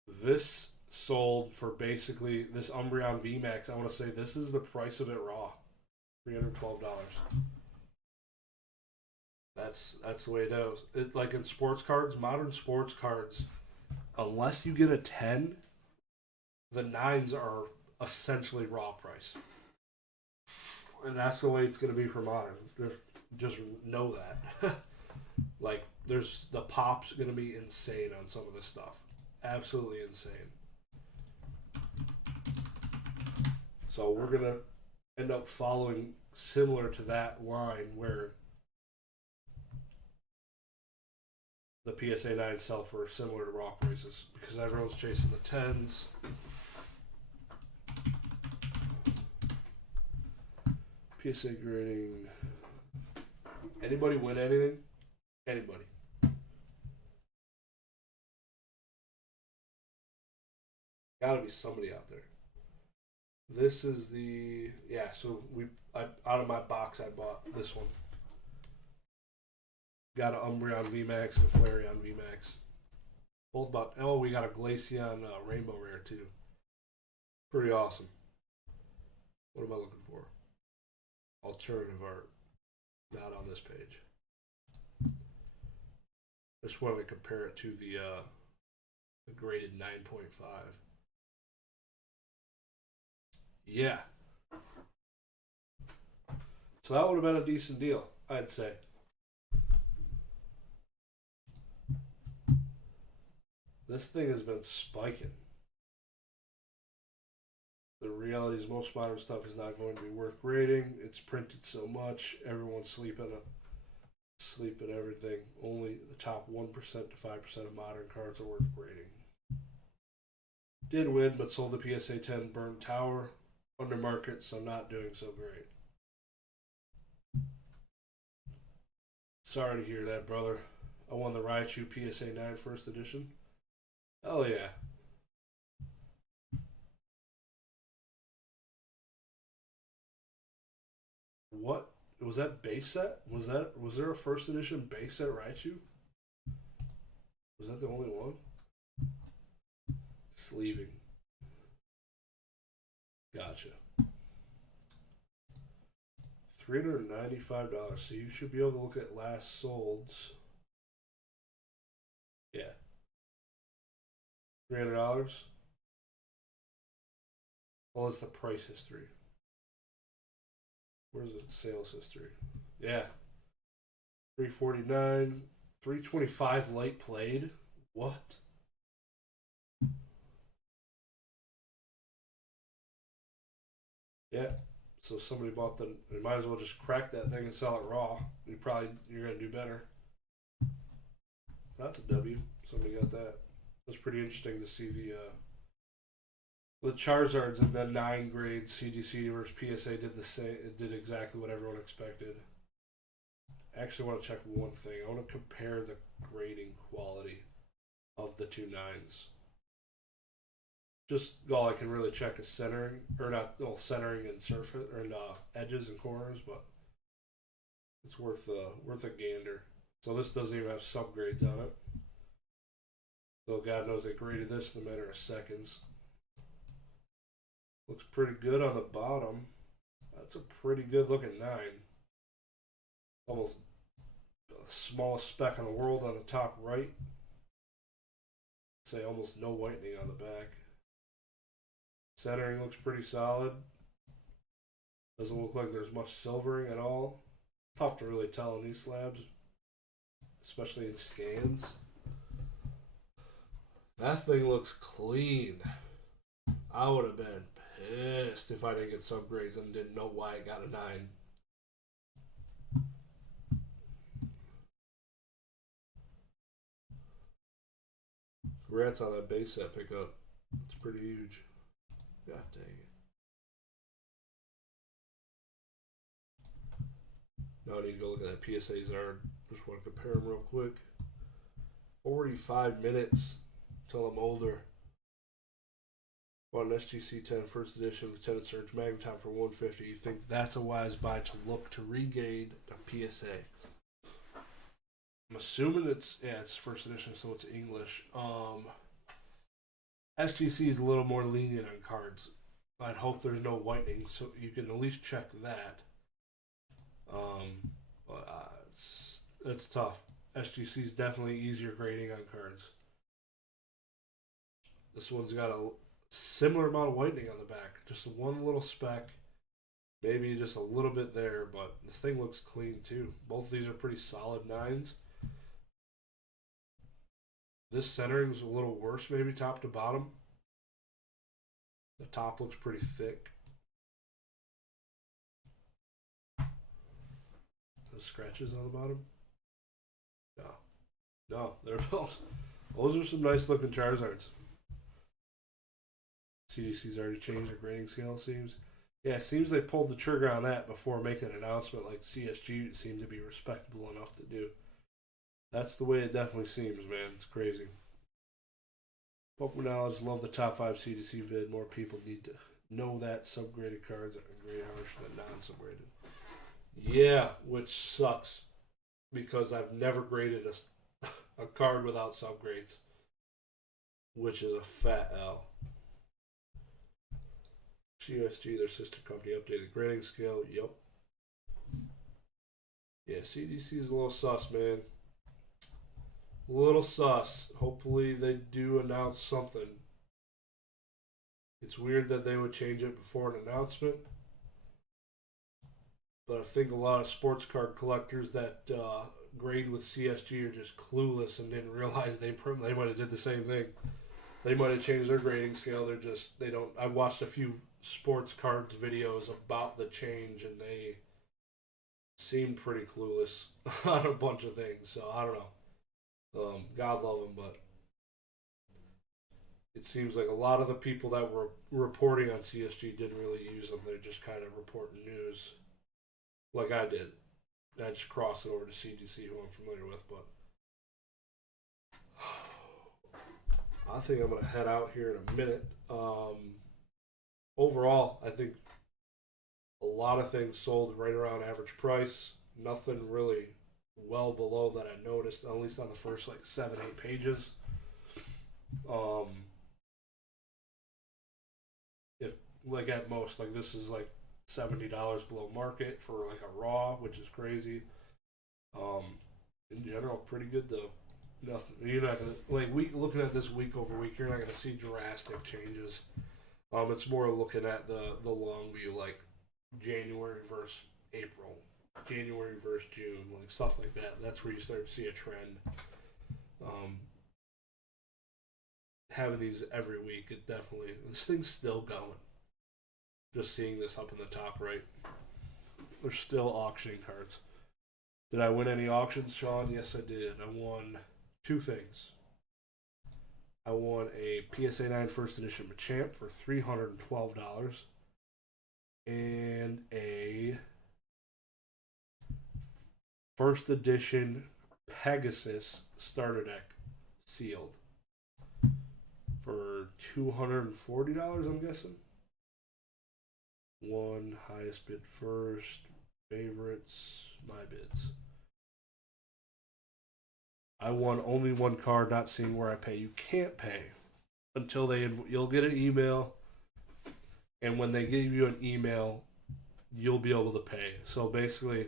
This sold for basically this Umbreon VMAX. I want to say this is the price of it raw. $312. That's the way it goes. It, like in sports cards, modern sports cards, unless you get a 10, the 9s are essentially raw price. And that's the way it's going to be for modern. Just know that. Like, there's the pop's going to be insane on some of this stuff. Absolutely insane. So we're going to end up following similar to that line where the PSA 9 sell for similar to raw prices because everyone's chasing the 10s. PSA grading. Anybody win anything? Anybody. Gotta be somebody out there. This is the so out of my box I bought this one. Got an Umbreon VMAX and a Flareon VMAX. Both about we got a Glaceon Rainbow Rare too. Pretty awesome. What am I looking for? Alternative art. Not on this page. Just wanted to compare it to the graded 9.5. Yeah. So that would have been a decent deal, I'd say. This thing has been spiking. The reality is most modern stuff is not going to be worth grading. It's printed so much. Everyone's Sleep and everything. Only the top 1% to 5% of modern cards are worth grading. Did win, but sold the PSA 10 Burnt Tower under market, so not doing so great. Sorry to hear that, brother. I won the Raichu PSA 9 first edition. Hell yeah. What? Was that base set? Was there a first edition base set Raichu? Was that the only one? Sleeving. Gotcha. $395. So you should be able to look at last solds. Yeah. $300. Well, it's the price history. Where's the sales history? Yeah. $349. $325 light played. What? Yeah. So somebody bought the. You might as well just crack that thing and sell it raw. You're gonna do better. That's a W. Somebody got that. It's pretty interesting to see the Charizards in the 9 grade CGC versus PSA did the same. It did exactly what everyone expected. I actually want to check one thing. I want to compare the grading quality of the two nines. Just all I can really check is centering, or not, well, centering and surface, or edges and corners, but it's worth a gander. So this doesn't even have subgrades on it. So God knows they graded this in a matter of seconds. Looks pretty good on the bottom. That's a pretty good looking 9. Almost the smallest speck in the world on the top right. Say almost no whitening on the back. Centering looks pretty solid. Doesn't look like there's much silvering at all. Tough to really tell in these slabs, especially in scans. That thing looks clean. I would have been pissed if I didn't get subgrades and didn't know why I got a 9. Congrats on that base set pickup. It's pretty huge. God dang it. Now I need to go look at that PSAs are. Just want to compare them real quick. 45 minutes till I'm older. Bought an SGC 10 first edition Lieutenant Surge Magneton for $150. You think that's a wise buy to look to regrade a PSA? I'm assuming it's first edition, so it's English. SGC is a little more lenient on cards. I'd hope there's no whitening, so you can at least check that. But it's tough. SGC is definitely easier grading on cards. This one's got a similar amount of whitening on the back, just one little speck, maybe just a little bit there, but this thing looks clean too. Both of these are pretty solid 9s. This centering's a little worse, maybe top to bottom. The top looks pretty thick. Those scratches on the bottom? No, they're both. Those are some nice looking Charizards. CGC's already changed their grading scale, it seems. Yeah, it seems they pulled the trigger on that before making an announcement like CSG seemed to be respectable enough to do. That's the way it definitely seems, man. It's crazy. Pokemon Knowledge, love the top 5 CGC vid. More people need to know that subgraded cards are graded harsher than non-subgraded. Yeah, which sucks because I've never graded a card without subgrades, which is a fat L. GSG, their sister company, updated grading scale. Yep. Yeah, CDC is a little sus, man. A little sus. Hopefully they do announce something. It's weird that they would change it before an announcement. But I think a lot of sports card collectors that grade with CSG are just clueless and didn't realize they might have did the same thing. They might have changed their grading scale. They don't. I've watched a few sports cards videos about the change, and seemed pretty clueless on a bunch of things. So I don't know. God love him, but it seems like a lot of the people that were reporting on CSG didn't really use them. They're just kind of reporting news, like I did. And I just crossed it over to CGC, who I'm familiar with, but I think I'm gonna head out here in a minute. Overall, I think a lot of things sold right around average price. Nothing really well below that I noticed, at least on the first like 7-8 pages. If like at most, like this is like $70 below market for like a raw, which is crazy. Um, in general, pretty good though. Nothing. You're not gonna like looking at this week over week. You're not gonna see drastic changes. It's more looking at the long view, like January versus April, January versus June, like stuff like that. That's where you start to see a trend. Um, Having these every week, it definitely this thing's still going. Just seeing this up in the top right, they're still auctioning cards. Did I win any auctions, Sean? Yes, I did. I won two things. I won a PSA 9 First Edition Machamp for $312 and a First Edition Pegasus Starter Deck sealed for $240, I'm guessing. One highest bid first, favorites, my bids. I won only one card, not seeing where I pay. You can't pay until you'll get an email, and when they give you an email, you'll be able to pay. So basically,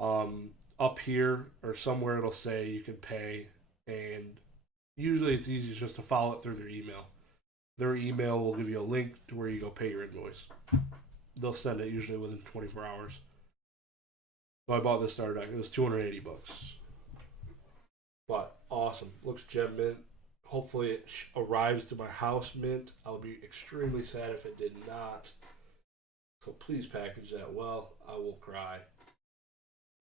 up here or somewhere it'll say you can pay, and usually it's easy just to follow it through their email. Their email will give you a link to where you go pay your invoice. They'll send it usually within 24 hours. So I bought this starter deck. It was $280. But awesome. Looks gem mint. Hopefully it arrives to my house mint. I'll be extremely sad if it did not. So please package that well. I will cry.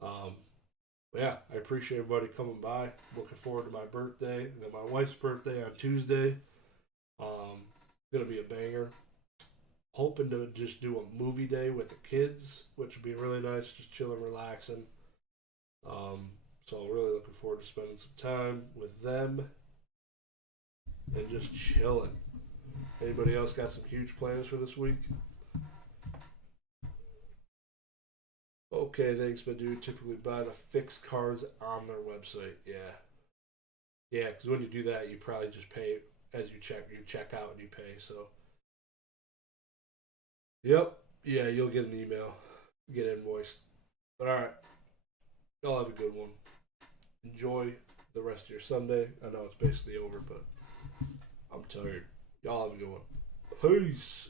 But yeah, I appreciate everybody coming by. Looking forward to my birthday. And then my wife's birthday on Tuesday. Gonna be a banger. Hoping to just do a movie day with the kids, which would be really nice. Just chilling, relaxing. So really looking forward to spending some time with them and just chilling. Anybody else got some huge plans for this week? Okay, thanks, but do typically buy the fixed cards on their website. Yeah, because when you do that, you probably just pay as you check out and you pay. So, yep, yeah, you'll get an email, get invoiced. But all right, y'all have a good one. Enjoy the rest of your Sunday. I know it's basically over, but I'm tired. Y'all have a good one. Peace.